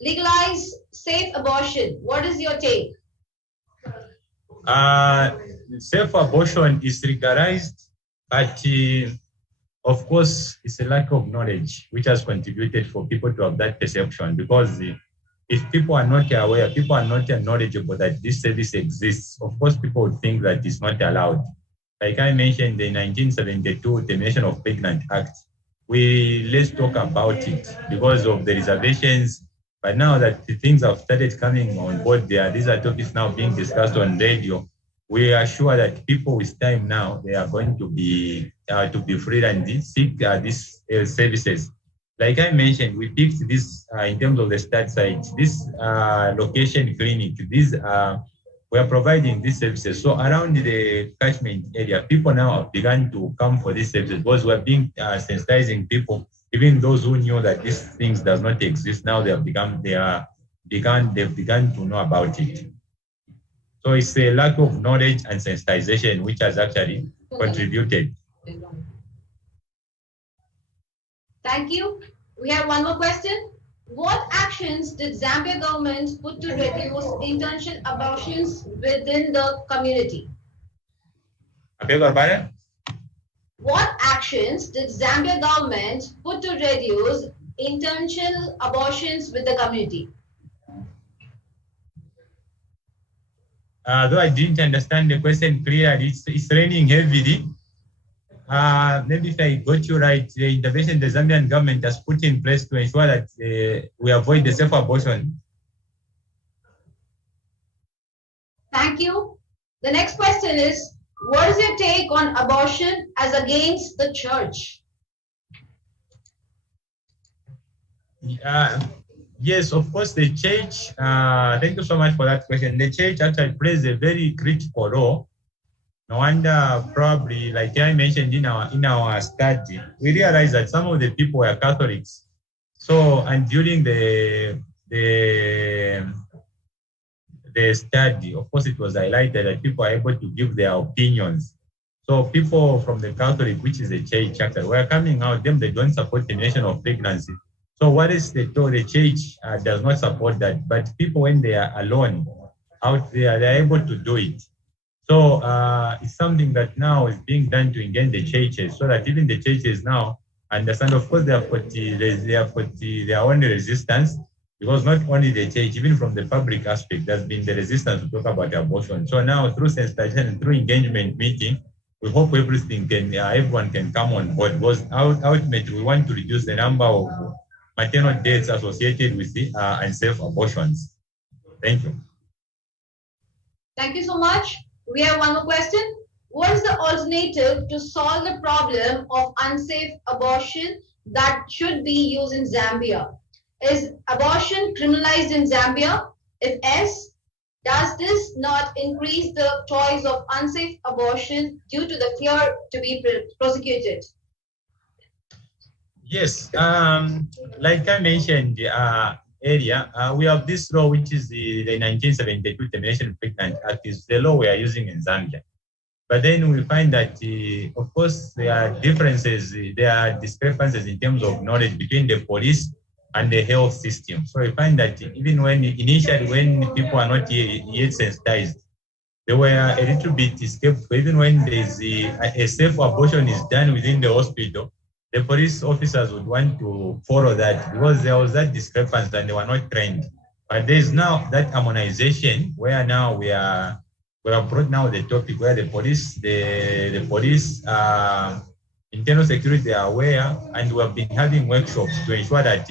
legalize safe abortion. What is your take? Safe abortion is legalized, but of course, it's a lack of knowledge which has contributed for people to have that perception, because if people are not aware, people are not knowledgeable that this service exists, of course, people would think that it's not allowed. Like I mentioned, the 1972 Termination of Pregnant Act, let's talk about it because of the reservations. But now that the things have started coming on board there, these are topics now being discussed on radio. We are sure that people with time now, they are going to be free and seek these services. Like I mentioned, we picked this in terms of the start site, this location clinic, these we are providing these services. So around the catchment area, people now have begun to come for these services because we are being sensitizing people. Even those who knew that these things does not exist, now they've begun to know about it. So it's a lack of knowledge and sensitization which has actually contributed. Thank you. We have one more question. What actions did Zambia government put to reduce intentional abortions within the community? I beg your pardon? What actions did Zambia government put to reduce intentional abortions with the community? Though I didn't understand the question clearly, it's raining heavily. Maybe if I got you right, the intervention the Zambian government has put in place to ensure that we avoid the safe abortion. Thank you. The next question is, what is your take on abortion as against the church? Yes, of course, the church, thank you so much for that question. The church actually plays a very critical role. No wonder, probably, like I mentioned in our study, we realized that some of the people were Catholics. So, and during the study, of course, it was highlighted that people are able to give their opinions. So people from the Catholic, which is the church chapter, were coming out, they don't support termination of pregnancy. So what is the church does not support that, but people, when they are alone out there, they're able to do it. So it's something that now is being done to engage the churches, so that even the churches now understand. Of course, they have put their own resistance, because not only the church, even from the public aspect, there's been the resistance to talk about abortion. So now, through sensitization and through engagement meeting, we hope everyone can come on board, because ultimately we want to reduce the number of maternal deaths associated with the unsafe abortions. Thank you. Thank you so much. We have one more question. What is the alternative to solve the problem of unsafe abortion that should be used in Zambia? Is abortion criminalized in Zambia? If yes, does this not increase the choice of unsafe abortion due to the fear to be prosecuted? Yes, like I mentioned earlier, we have this law, which is the 1972 Termination of Pregnancy Act, is the law we are using in Zambia. But then we find that, of course, there are differences, there are discrepancies in terms of knowledge between the police and the health system. So we find that even initially when people are not yet sensitized, they were a little bit skeptical. Even when there's a safe abortion is done within the hospital, the police officers would want to follow that, because there was that discrepancy and they were not trained. But there's now that harmonization where now we have brought now the topic where the police, internal security are aware, and we have been having workshops to ensure that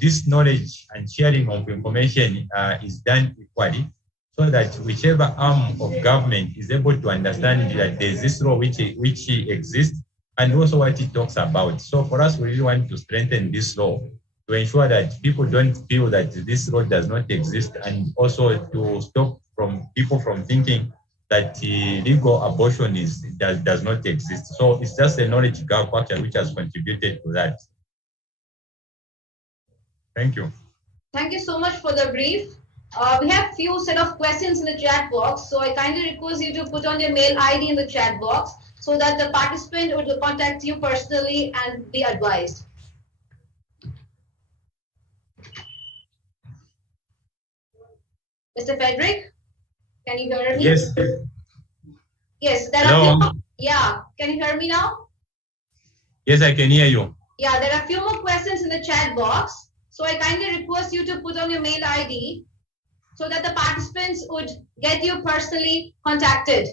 this knowledge and sharing of information is done equally, so that whichever arm of government is able to understand that there's this law which exists, and also what it talks about. So for us, we really want to strengthen this law to ensure that people don't feel that this law does not exist, and also to stop people from thinking that legal abortion does not exist. So it's just a knowledge gap actually which has contributed to that. Thank you. Thank you so much for the brief. We have few set of questions in the chat box, so I kindly request you to put on your mail ID in the chat box so that the participant would contact you personally and be advised. Mr. Frederick, can you hear me? Yes. Yes, there Hello. are few, yeah. Can you hear me now? Yes, I can hear you. Yeah, there are few more questions in the chat box, so I kindly request you to put on your mail ID so that the participants would get you personally contacted.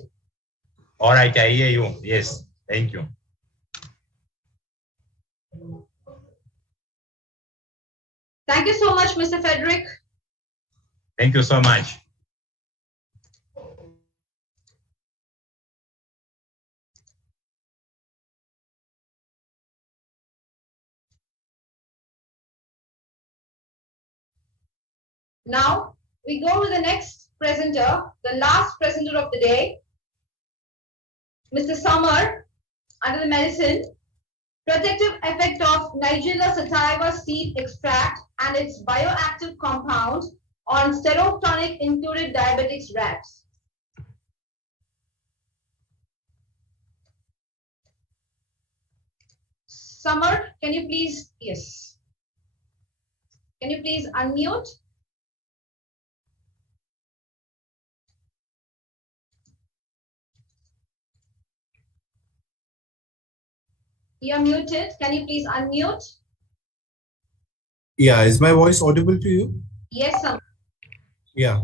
All right, I hear you. Yes, thank you. Thank you so much, Mr. Frederick. Thank you so much. Now we go to the next presenter, the last presenter of the day, Mr. Summer, under the medicine, protective effect of Nigella sativa seed extract and its bioactive compound on stereotonic included diabetics rats. Summer, can you please, yes. Can you please unmute? You're muted. Can you please unmute? Yeah, is my voice audible to you? Yes, Summer. Yeah.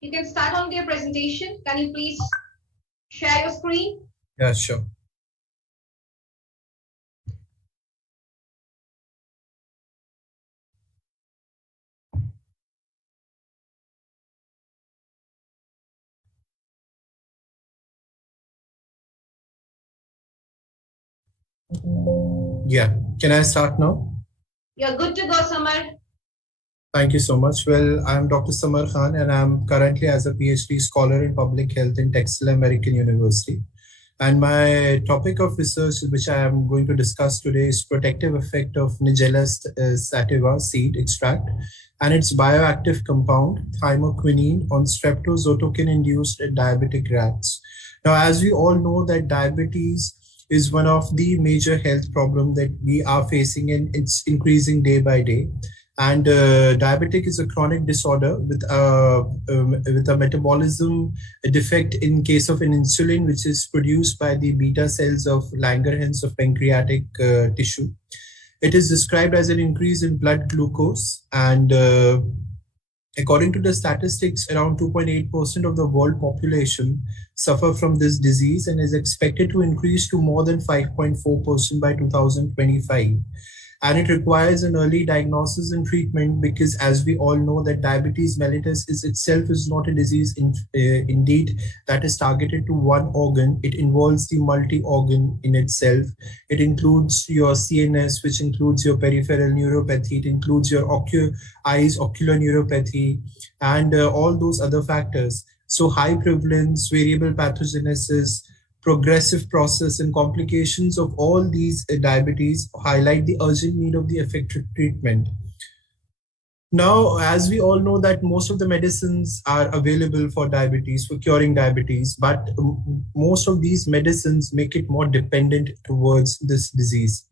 You can start on your presentation. Can you please share your screen? Yeah, sure. Yeah, can I start now? You're good to go, Summer. Thank you so much. Well, I'm Dr. Samar Khan, and I'm currently as a PhD scholar in public health in Texila American University. And my topic of research, which I am going to discuss today, is protective effect of Nigella sativa seed extract and its bioactive compound, 𝐓𝐞𝐴 on streptozotocin-induced diabetic rats. Now, as we all know that diabetes is one of the major health problems that we are facing, and it's increasing day by day. And diabetic is a chronic disorder with a metabolism defect in case of an insulin, which is produced by the beta cells of Langerhans of pancreatic tissue. It is described as an increase in blood glucose, and according to the statistics, around 2.8% of the world population suffer from this disease and is expected to increase to more than 5.4% by 2025. And it requires an early diagnosis and treatment because, as we all know, that diabetes mellitus itself is not a disease indeed that is targeted to one organ. It involves the multi-organ in itself. It includes your CNS, which includes your peripheral neuropathy. It includes your eyes, ocular neuropathy, and all those other factors. So high prevalence, variable pathogenesis, progressive process, and complications of all these diabetes highlight the urgent need of the effective treatment. Now, as we all know that most of the medicines are available for diabetes, for curing diabetes, but most of these medicines make it more dependent towards this disease.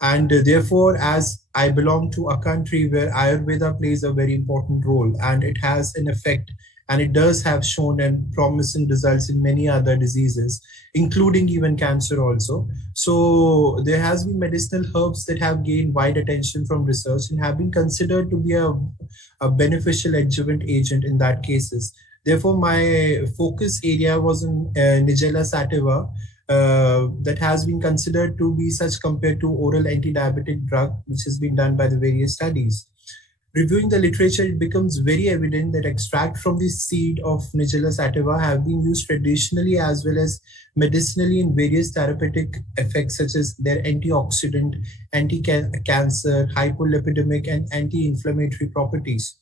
And therefore, as I belong to a country where Ayurveda plays a very important role, and it has an effect, and it does have shown and promising results in many other diseases, including even cancer also. So there has been medicinal herbs that have gained wide attention from research and have been considered to be a beneficial adjuvant agent in that cases. Therefore, my focus area was in Nigella sativa, that has been considered to be such compared to oral anti-diabetic drug, which has been done by the various studies. Reviewing the literature, it becomes very evident that extract from the seed of Nigella sativa have been used traditionally as well as medicinally in various therapeutic effects, such as their antioxidant, anti-cancer, hypolipidemic, and anti-inflammatory properties.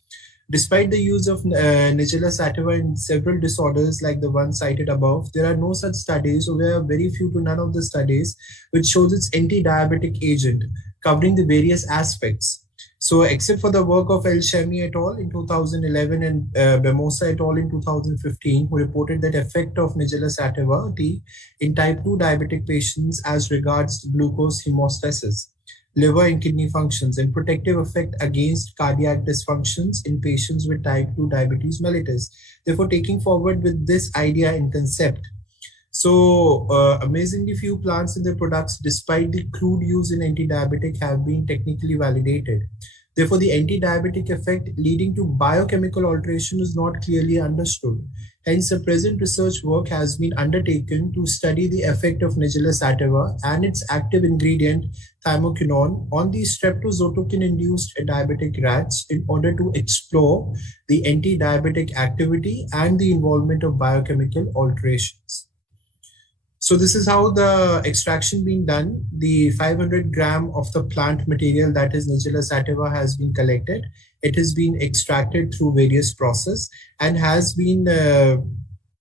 Despite the use of Nigella sativa in several disorders like the one cited above, there are no such studies, or there are very few to none of the studies which shows its anti-diabetic agent, covering the various aspects. So except for the work of 𝐭𝐡 et al. In 2011 and 𝒂𝒂𝒆 et al. In 2015, who reported that effect of Nigella sativa tea in type 2 diabetic patients as regards glucose hemostasis, liver and kidney functions, and protective effect against cardiac dysfunctions in patients with type 2 diabetes mellitus. Therefore, taking forward with this idea and concept, so amazingly few plants and their products, despite the crude use in anti-diabetic, have been technically validated. Therefore, the anti-diabetic effect leading to biochemical alteration is not clearly understood. Hence, the present research work has been undertaken to study the effect of Nigella sativa and its active ingredient thymoquinone on the streptozotocin-induced diabetic rats in order to explore the anti-diabetic activity and the involvement of biochemical alterations. So this is how the extraction being done. The 500 gram of the plant material, that is Nigella sativa, has been collected. It has been extracted through various processes and has been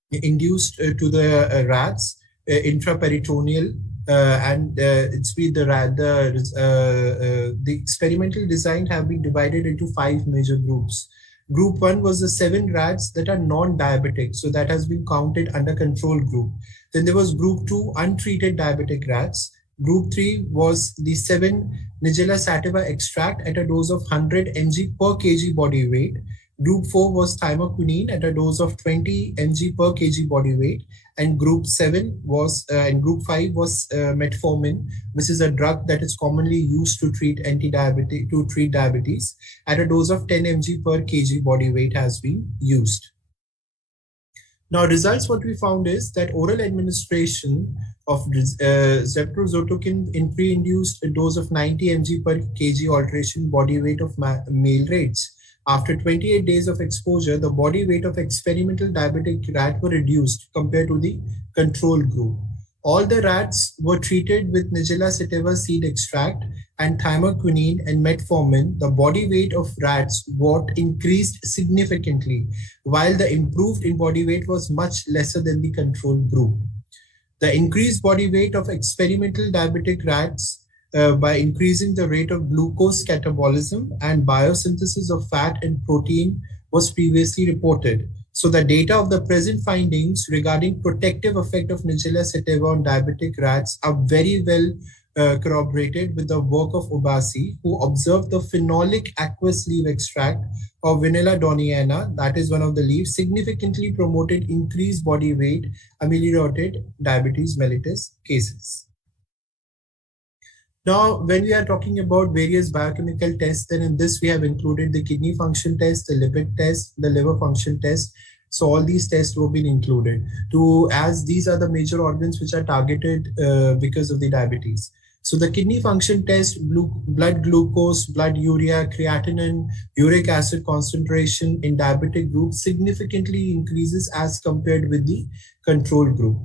induced to the rats intraperitoneal, and it's been the experimental design have been divided into 5 major groups. Group 1 was the 7 rats that are non-diabetic, so that has been counted under control group. Then there was group 2, untreated diabetic rats. Group 3 was the 7 Nigella sativa extract at a dose of 100 mg per kg body weight. Group 4 was thymoquinone at a dose of 20 mg per kg body weight. And group 7 was, and group 5 was metformin, which is a drug that is commonly used to treat diabetes at a dose of 10 mg per kg body weight has been used. Now, results, what we found is that oral administration of streptozotocin in pre-induced dose of 90 mg per kg alteration body weight of male rates. After 28 days of exposure, the body weight of experimental diabetic rat were reduced compared to the control group. All the rats were treated with Nigella sativa seed extract and thymoquinone and metformin. The body weight of rats increased significantly, while the improved in body weight was much lesser than the control group. The increased body weight of experimental diabetic rats by increasing the rate of glucose catabolism and biosynthesis of fat and protein was previously reported. So the data of the present findings regarding protective effect of Nigella sativa on diabetic rats are very well corroborated with the work of Obasi, who observed the phenolic aqueous leaf extract of Vanilla doniana, that is one of the leaves, significantly promoted increased body weight, ameliorated diabetes mellitus cases. Now, when we are talking about various biochemical tests, then in this we have included the kidney function test, the lipid test, the liver function test. So all these tests will be included as these are the major organs which are targeted because of the diabetes. So the kidney function test, blood glucose, blood urea, creatinine, uric acid concentration in diabetic group significantly increases as compared with the control group.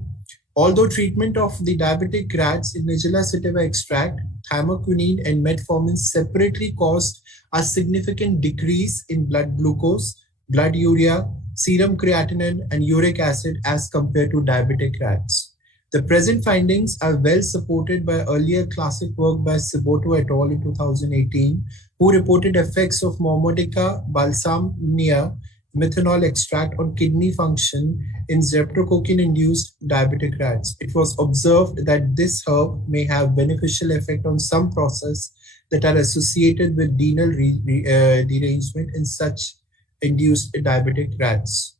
Although treatment of the diabetic rats in Nigella sativa extract, thymoquinone and metformin separately caused a significant decrease in blood glucose, blood urea, serum creatinine, and uric acid as compared to diabetic rats. The present findings are well supported by earlier classic work by Ciboto et al. In 2018, who reported effects of Momodica balsamea methanol extract on kidney function in streptococcus-induced diabetic rats. It was observed that this herb may have beneficial effect on some process that are associated with renal derangement in such induced diabetic rats.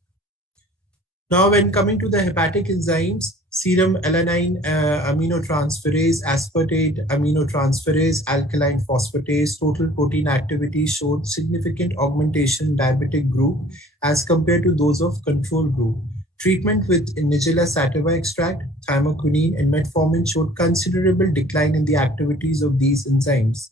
Now, when coming to the hepatic enzymes, serum alanine aminotransferase, aspartate aminotransferase, alkaline phosphatase, total protein activity showed significant augmentation in diabetic group as compared to those of control group. Treatment with Nigella sativa extract, thymoquinone, and metformin showed considerable decline in the activities of these enzymes.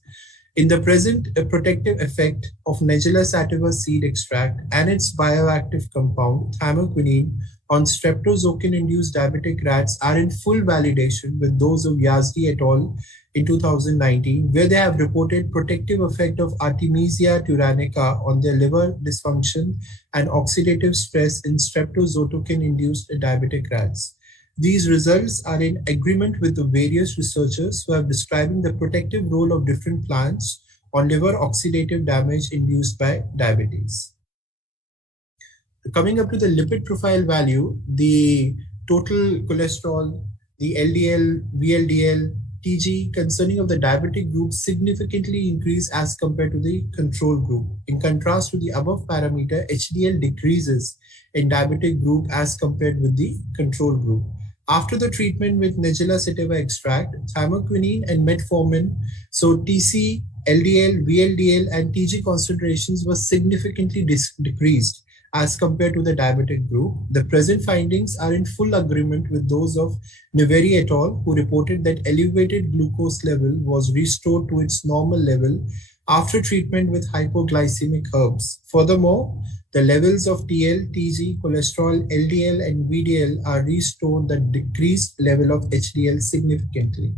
In the present, a protective effect of Nigella sativa seed extract and its bioactive compound, thymoquinone, on streptozotocin-induced diabetic rats are in full validation with those of Yazdi et al. In 2019, where they have reported protective effect of Artemisia tyrannica on their liver dysfunction and oxidative stress in streptozotocin-induced diabetic rats. These results are in agreement with the various researchers who have describing the protective role of different plants on liver oxidative damage induced by diabetes. Coming up to the lipid profile value, the total cholesterol, the LDL, VLDL, TG concerning of the diabetic group significantly increase as compared to the control group. In contrast to the above parameter, HDL decreases in diabetic group as compared with the control group. After the treatment with Nigella sativa extract, thymoquinone and metformin, so TC, LDL, VLDL, and TG concentrations were significantly decreased as compared to the diabetic group. The present findings are in full agreement with those of 𝐻𝒉𝒆 et al., who reported that elevated glucose level was restored to its normal level after treatment with hypoglycemic herbs. Furthermore, the levels of TL, TG, cholesterol, LDL, and VDL are restored the decreased level of HDL significantly.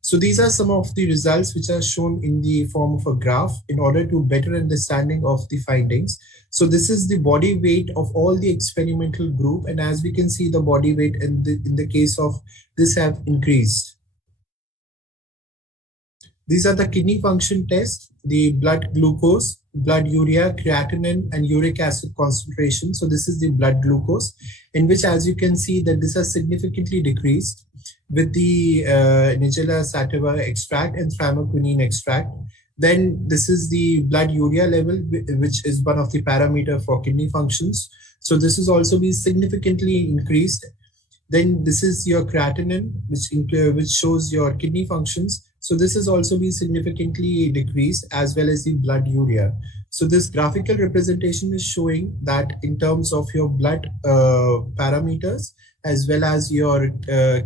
So these are some of the results which are shown in the form of a graph in order to better understanding of the findings. So this is the body weight of all the experimental group, and as we can see, the body weight in the case of this have increased. These are the kidney function tests, the blood glucose, blood urea, creatinine, and uric acid concentration. So this is the blood glucose, in which, as you can see, that this has significantly decreased with the Nigella sativa extract and 𝐓𝐴 extract. Then this is the blood urea level, which is one of the parameter for kidney functions. So this is also been significantly increased. Then this is your creatinine, which shows your kidney functions. So this has also been significantly decreased, as well as the blood urea. So this graphical representation is showing that in terms of your blood parameters, as well as your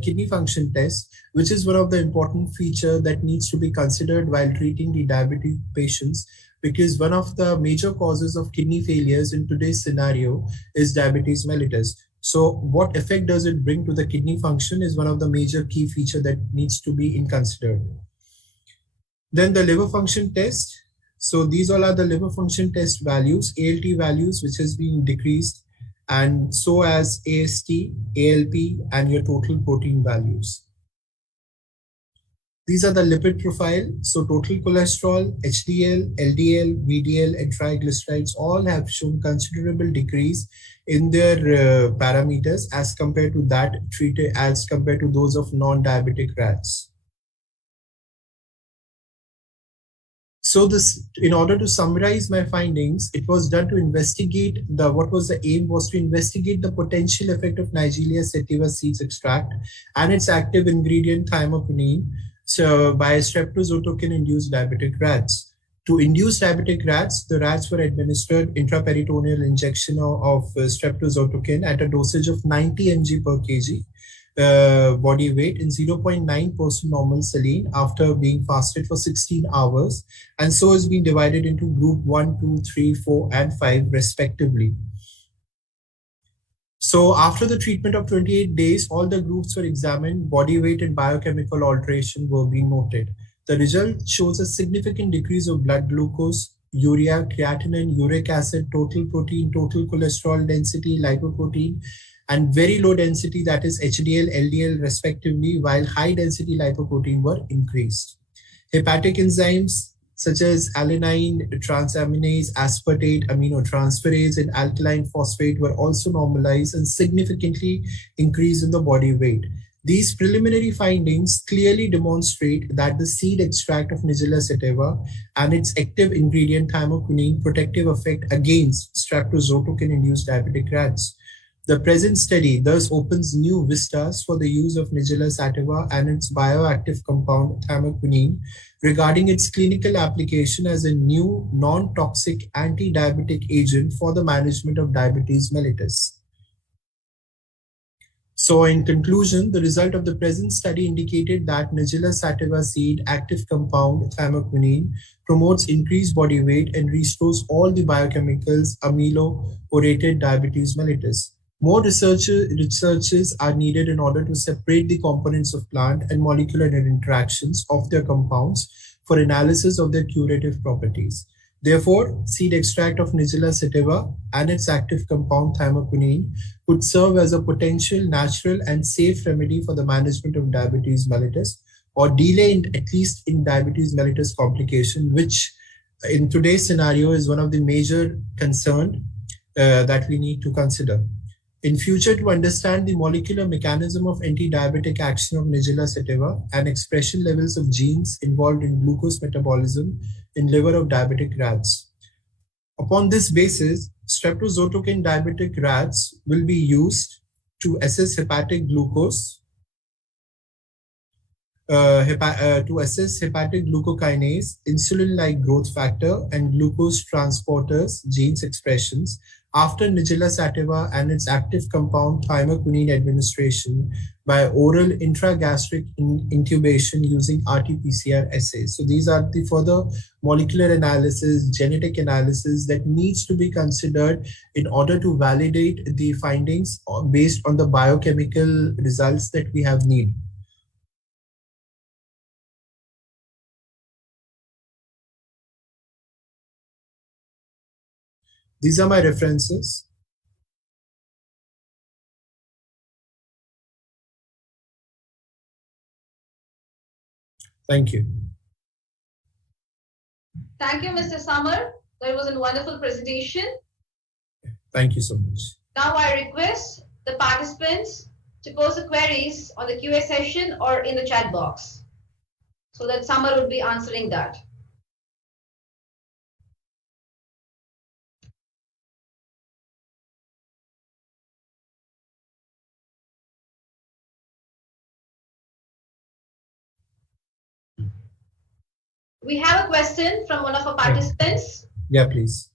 kidney function test, which is one of the important features that needs to be considered while treating the diabetic patients, because one of the major causes of kidney failures in today's scenario is diabetes mellitus. So what effect does it bring to the kidney function is one of the major key feature that needs to be considered. Then the liver function test. So these all are the liver function test values, ALT values, which has been decreased, and so as AST, ALP, and your total protein values. These are the lipid profile. So total cholesterol, HDL, LDL, VDL, and triglycerides all have shown considerable decrease in their parameters as compared to those of non-diabetic rats. So this, in order to summarize my findings, it was done to investigate what was the aim was to investigate the potential effect of Nigella sativa seeds extract and its active ingredient 𝐻𝐼 by streptozotocin induced diabetic rats. To induce diabetic rats, the rats were administered intraperitoneal injection of streptozotocin at a dosage of 90 mg per kg. Body weight in 0.9% normal saline after being fasted for 16 hours, and so is being divided into group 1, 2, 3, 4, and 5 respectively. So after the treatment of 28 days, all the groups were examined, body weight and biochemical alteration were being noted. The result shows a significant decrease of blood glucose, urea, creatinine, uric acid, total protein, total cholesterol density, lipoprotein, and very low density, that is HDL, LDL respectively, while high density lipoprotein were increased. Hepatic enzymes such as alanine transaminase, aspartate, aminotransferase, and alkaline phosphate were also normalized and significantly increased in the body weight. These preliminary findings clearly demonstrate that the seed extract of Nigella sativa and its active ingredient 𝐻𝐼 protective effect against streptozotocin-induced diabetic rats. The present study thus opens new vistas for the use of Nigella sativa and its bioactive compound 𝐻𝐼 regarding its clinical application as a new non-toxic anti-diabetic agent for the management of diabetes mellitus. So in conclusion, the result of the present study indicated that Nigella sativa seed active compound 𝐻𝐼 promotes increased body weight and restores all the biochemicals ameliorated diabetes mellitus. More researches are needed in order to separate the components of plant and molecular interactions of their compounds for analysis of their curative properties. Therefore, seed extract of Nigella sativa and its active compound 𝐻𝐼 could serve as a potential natural and safe remedy for the management of diabetes mellitus, or delay at least in diabetes mellitus complication, which in today's scenario is one of the major concerns that we need to consider. In future, to understand the molecular mechanism of anti-diabetic action of Nigella sativa and expression levels of genes involved in glucose metabolism in liver of diabetic rats. Upon this basis, streptozotocin diabetic rats will be used to assess hepatic glucose to assess hepatic glucokinase, insulin-like growth factor, and glucose transporters genes expressions after Nigella sativa and its active compound thymoquinine administration by oral intragastric intubation using RT-PCR assays. So these are the further molecular analysis, genetic analysis that needs to be considered in order to validate the findings based on the biochemical results that we have need. These are my references. Thank you. Thank you, Mr. Summer. That was a wonderful presentation. Thank you so much. Now I request the participants to pose the queries on the QA session or in the chat box so that Summer would be answering that. We have a question from one of our participants. Yeah, please.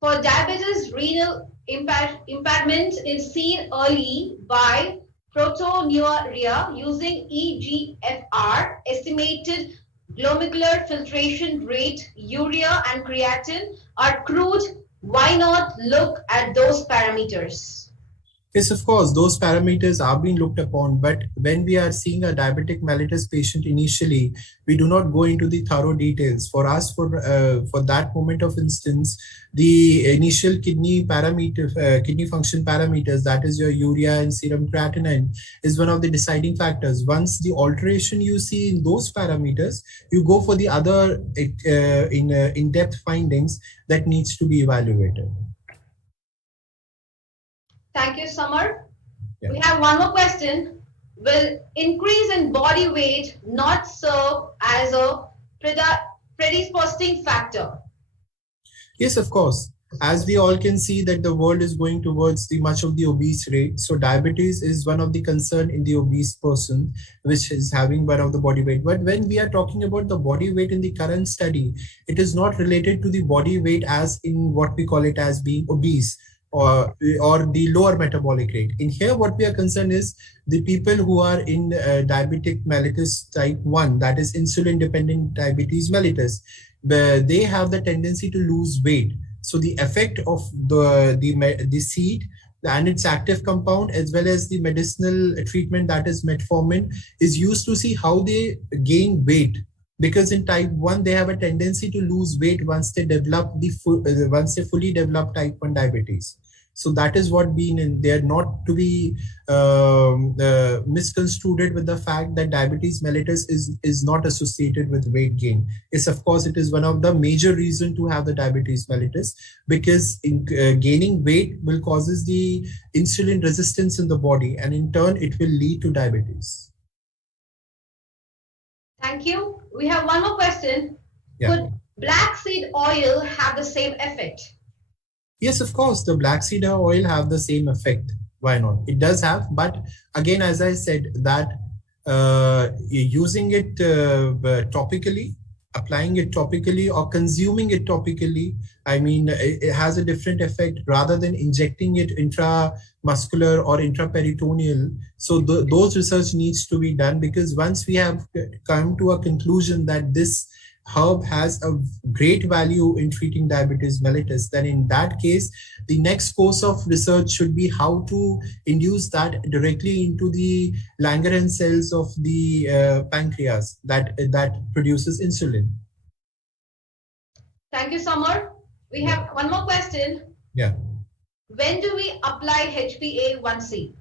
For diabetes, renal impairment is seen early by proteinuria using eGFR, estimated glomerular filtration rate, urea and creatinine are crude. Why not look at those parameters? Yes, of course, those parameters are being looked upon, but when we are seeing a diabetic mellitus patient initially, we do not go into the thorough details. For us, for that moment of instance, the initial kidney parameter, kidney function parameters, that is your urea and serum creatinine, is one of the deciding factors. Once the alteration you see in those parameters, you go for the other in-depth findings that needs to be evaluated. Thank you, Samar. Yeah. We have one more question. Will increase in body weight not serve as a predisposing factor? Yes, of course. As we all can see that the world is going towards the much of the obese rate. So diabetes is one of the concern in the obese person, which is having one of the body weight. But when we are talking about the body weight in the current study, it is not related to the body weight as in what we call it as being obese, or the lower metabolic rate. In here, what we are concerned is the people who are in diabetic mellitus type 1, that is insulin-dependent diabetes mellitus, they have the tendency to lose weight. So the effect of the seed and its active compound, as well as the medicinal treatment, that is metformin, is used to see how they gain weight. Because in type 1, they have a tendency to lose weight once they develop once they fully develop type 1 diabetes. So that is what being in there, not to be misconstrued with the fact that diabetes mellitus is not associated with weight gain. Yes, of course, it is one of the major reasons to have the diabetes mellitus, because in, gaining weight will causes the insulin resistance in the body, and in turn it will lead to diabetes. Thank you. We have one more question. Yeah. Could black seed oil have the same effect? Yes, of course, the black seed oil have the same effect. Why not? It does have, but again, as I said, that using it topically, applying it topically or consuming it topically, I mean, it has a different effect rather than injecting it intramuscular or intraperitoneal. So those research needs to be done, because once we have come to a conclusion that this herb has a great value in treating diabetes mellitus, then in that case, the next course of research should be how to induce that directly into the Langerhans cells of the pancreas that produces insulin. Thank you, Samar. We have one more question. Yeah. When do we apply HbA1c?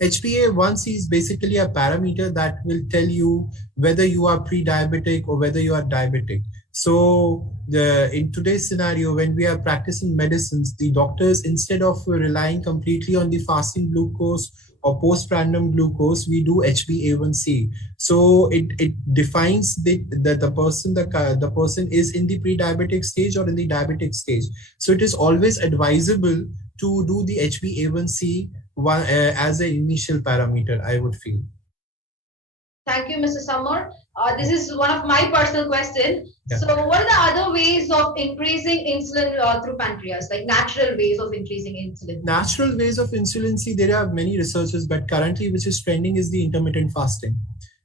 HbA1c is basically a parameter that will tell you whether you are pre-diabetic or whether you are diabetic. So in today's scenario, when we are practicing medicines, the doctors, instead of relying completely on the fasting glucose or postprandial glucose, we do HbA1c. So it defines that the person is in the pre-diabetic stage or in the diabetic stage. So it is always advisable to do the HbA1c as an initial parameter, I would feel. Thank you, Mr. Summer. This is one of my personal questions. Yeah. So what are the other ways of increasing insulin through pancreas, like natural ways of increasing insulin? Natural ways of insulin, see, there are many researches, but currently which is trending is the intermittent fasting.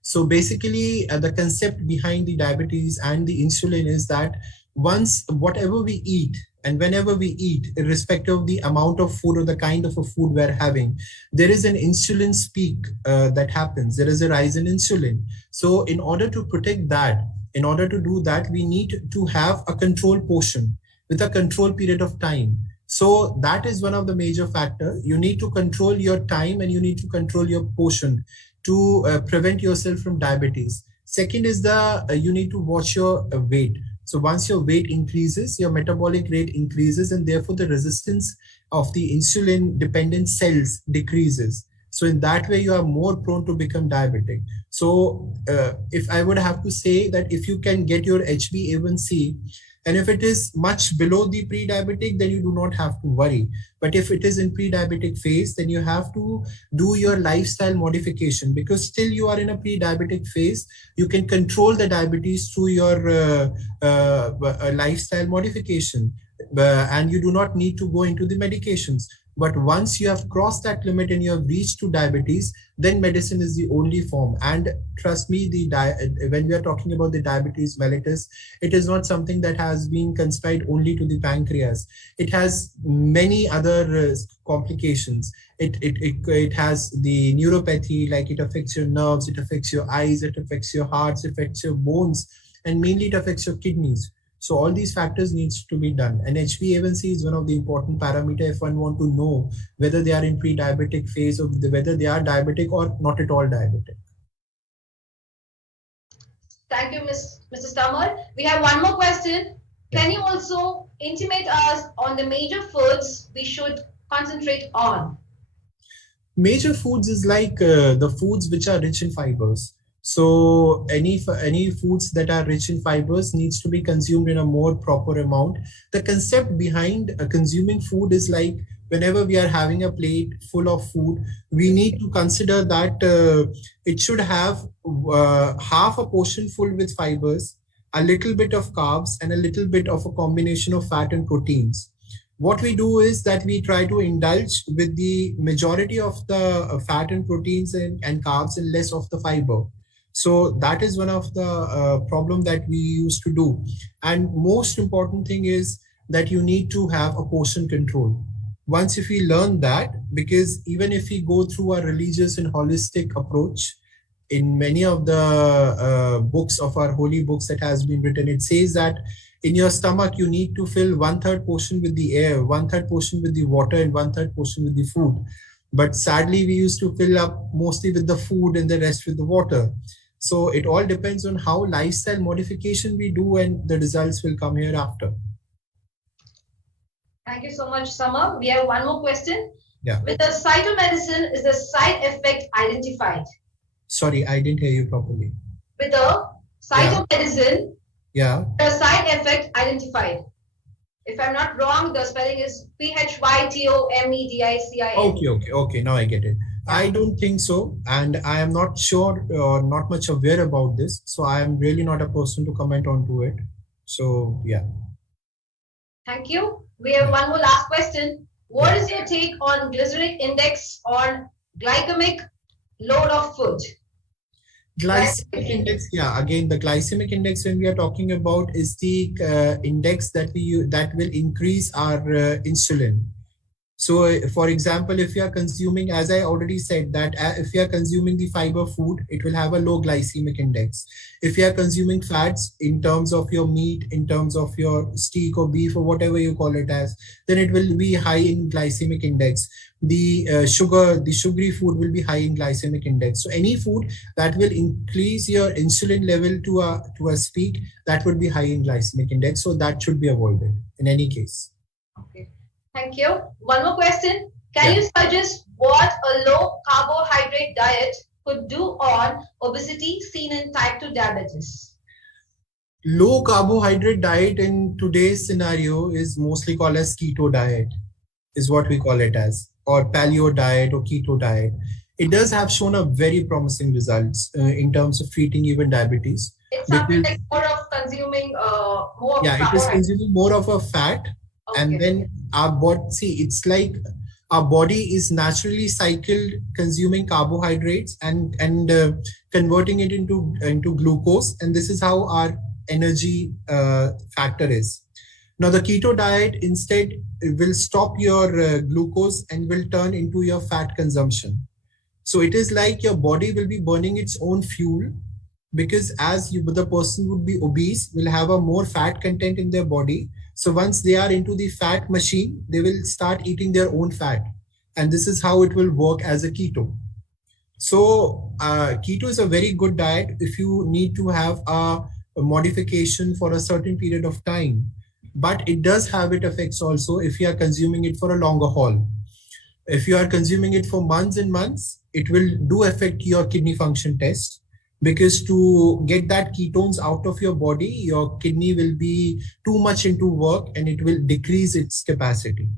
So basically, the concept behind the diabetes and the insulin is that once whatever we eat and whenever we eat, irrespective of the amount of food or the kind of a food we're having, there is an insulin peak that happens. There is a rise in insulin. So in order to protect that, in order to do that, we need to have a control portion with a control period of time. So that is one of the major factors. You need to control your time and you need to control your portion to prevent yourself from diabetes. Second is you need to watch your weight. So once your weight increases, your metabolic rate increases, and therefore the resistance of the insulin dependent cells decreases. So in that way, you are more prone to become diabetic. So if I would have to say that if you can get your HbA1c, and if it is much below the pre-diabetic, then you do not have to worry. But if it is in pre-diabetic phase, then you have to do your lifestyle modification, because still you are in a pre-diabetic phase. You can control the diabetes through your lifestyle modification, and you do not need to go into the medications. But once you have crossed that limit and you have reached to diabetes, then medicine is the only form. And trust me, when we are talking about the diabetes mellitus, it is not something that has been confined only to the pancreas. It has many other complications. It has the neuropathy, like it affects your nerves, it affects your eyes, it affects your hearts, it affects your bones, and mainly it affects your kidneys. So all these factors needs to be done. And HbA1c is one of the important parameter if one want to know whether they are in pre-diabetic phase or whether they are diabetic or not at all diabetic. Thank you, Mr. Stammer. We have one more question. Can you also intimate us on the major foods we should concentrate on? Major foods is like the foods which are rich in fibers. So any foods that are rich in fibers needs to be consumed in a more proper amount. The concept behind consuming food is like whenever we are having a plate full of food, we need to consider that it should have half a portion full with fibers, a little bit of carbs, and a little bit of a combination of fat and proteins. What we do is that we try to indulge with the majority of the fat and proteins and carbs and less of the fiber. So that is one of the problem that we used to do. And most important thing is that you need to have a portion control. Once if we learn that, because even if we go through a religious and holistic approach, in many of the books of our holy books that has been written, it says that in your stomach, you need to fill 1/3 portion with the air, 1/3 portion with the water, and 1/3 portion with the food. But sadly, we used to fill up mostly with the food and the rest with the water. So it all depends on how lifestyle modification we do, and the results will come hereafter. Thank you so much, Summer. We have one more question. Yeah. With the cytomedicine, is the side effect identified? Sorry, I didn't hear you properly. With the cytomedicine, yeah, the side effect identified. If I'm not wrong, the spelling is PHYTOMEDICIN. Okay. Now I get it. I don't think so, and I am not sure or not much aware about this. So I am really not a person to comment on to it. So yeah. Thank you. We have one more last question. What is your take on glycemic index or glycemic load of food? Glycemic index, yeah. Again, the glycemic index, when we are talking about, is the index that will increase our insulin. So, for example, if you are consuming, as I already said, that if you are consuming the fiber food, it will have a low glycemic index. If you are consuming fats in terms of your meat, in terms of your steak or beef or whatever you call it as, then it will be high in glycemic index. The sugary food will be high in glycemic index. So any food that will increase your insulin level to a peak, that would be high in glycemic index. So that should be avoided in any case. Okay. Thank you. One more question. Can you suggest what a low carbohydrate diet could do on obesity seen in type 2 diabetes? Low carbohydrate diet in today's scenario is mostly called as keto diet, is what we call it as, or paleo diet or keto diet. it does have shown a very promising results in terms of treating even diabetes. It's something like more of consuming more. Yeah, it is consuming more of a fat, and then our body. See, it's like our body is naturally cycled consuming carbohydrates and converting it into glucose, and this is how our energy factor is. Now, the keto diet instead will stop your glucose and will turn into your fat consumption. So it is like your body will be burning its own fuel, because the person would be obese, will have a more fat content in their body. So once they are into the fat machine, they will start eating their own fat. And this is how it will work as a keto. So keto is a very good diet if you need to have a modification for a certain period of time. But it does have its effects also if you are consuming it for a longer haul. If you are consuming it for months and months, it will do affect your kidney function test, because to get that ketones out of your body, your kidney will be too much into work and it will decrease its capacity.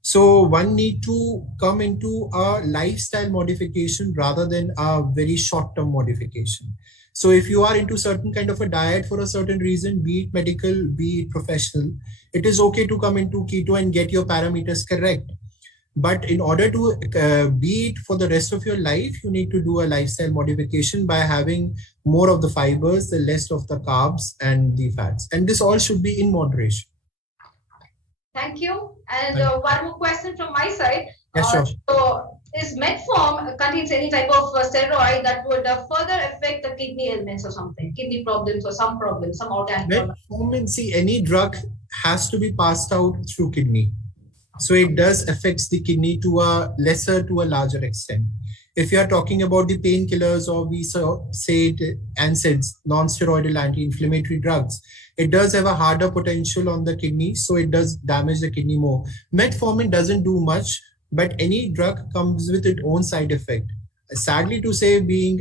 So one need to come into a lifestyle modification rather than a very short-term modification. So if you are into certain kind of a diet for a certain reason, be it medical, be it professional, it is okay to come into keto and get your parameters correct. But in order to be it for the rest of your life, you need to do a lifestyle modification by having more of the fibers, the less of the carbs and the fats. And this all should be in moderation. Thank you. And one more question from my side. Yes, sure. So, is metformin contains any type of steroid that would further affect the kidney ailments or something, kidney problems or some problems, some organ problems? Metformin, see, any drug has to be passed out through kidney. So it does affects the kidney to a lesser to a larger extent. If you are talking about the painkillers or we say NSAIDs, non-steroidal anti-inflammatory drugs, it does have a harder potential on the kidney, so it does damage the kidney more. Metformin doesn't do much, but any drug comes with its own side effect. Sadly to say, being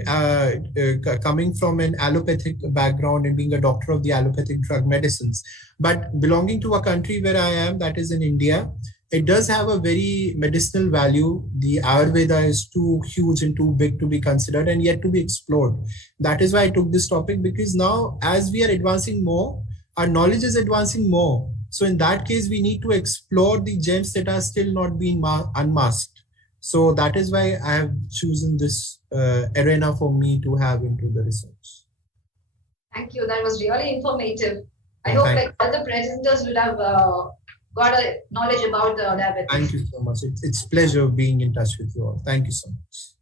coming from an allopathic background and being a doctor of the allopathic drug medicines, but belonging to a country where I am, that is in India, it does have a very medicinal value. The Ayurveda is too huge and too big to be considered and yet to be explored. That is why I took this topic, because now as we are advancing more, our knowledge is advancing more. So in that case, we need to explore the gems that are still not being unmasked. So that is why I have chosen this arena for me to have into the research. Thank you. That was really informative. I hope like other presenters would have got a knowledge about the diabetes. Thank you so much. It's a pleasure being in touch with you all. Thank you so much.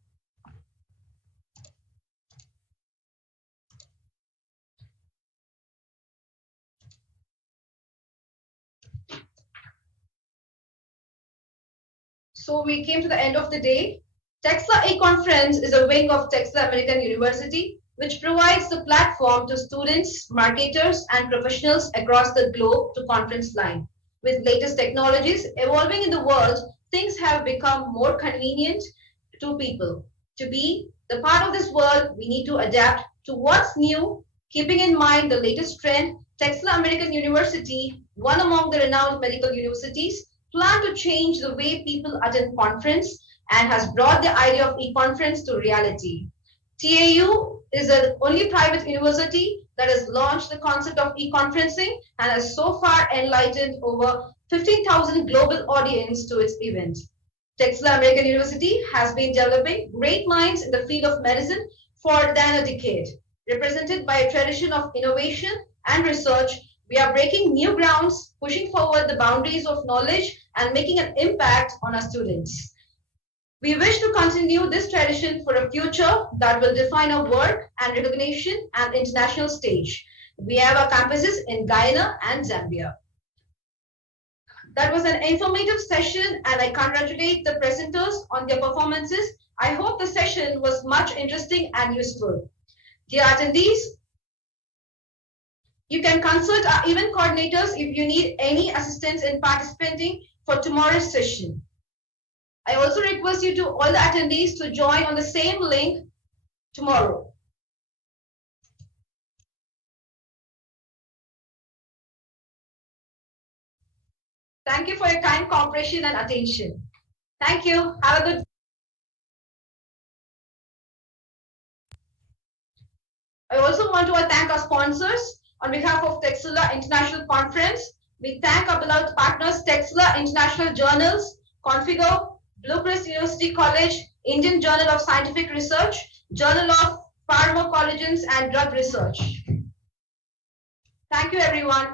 So we came to the end of the day. Texila e-Conference is a wing of Texila American University, which provides the platform to students, marketers, and professionals across the globe to conference line. With latest technologies evolving in the world, things have become more convenient to people. To be the part of this world, we need to adapt to what's new, keeping in mind the latest trend. Texila American University, one among the renowned medical universities, plan to change the way people attend conference and has brought the idea of e-conference to reality. TAU is the only private university that has launched the concept of e-conferencing and has so far enlightened over 15,000 global audience to its event. Texila American University has been developing great minds in the field of medicine for more than a decade. Represented by a tradition of innovation and research, we are breaking new grounds, pushing forward the boundaries of knowledge and making an impact on our students. We wish to continue this tradition for a future that will define our work and recognition at the international stage. We have our campuses in Guyana and Zambia. That was an informative session and I congratulate the presenters on their performances. I hope the session was much interesting and useful. Dear attendees, you can consult our event coordinators if you need any assistance in participating for tomorrow's session. I also request you to all the attendees to join on the same link tomorrow. Thank you for your kind cooperation and attention. Thank you. Have a good day. I also want to thank our sponsors on behalf of Texila International Conference. We thank our beloved partners, Texila International Journals, Configo, Bluecrest University College, Indian Journal of Scientific Research, Journal of Pharmacology and Drug Research. Thank you, everyone.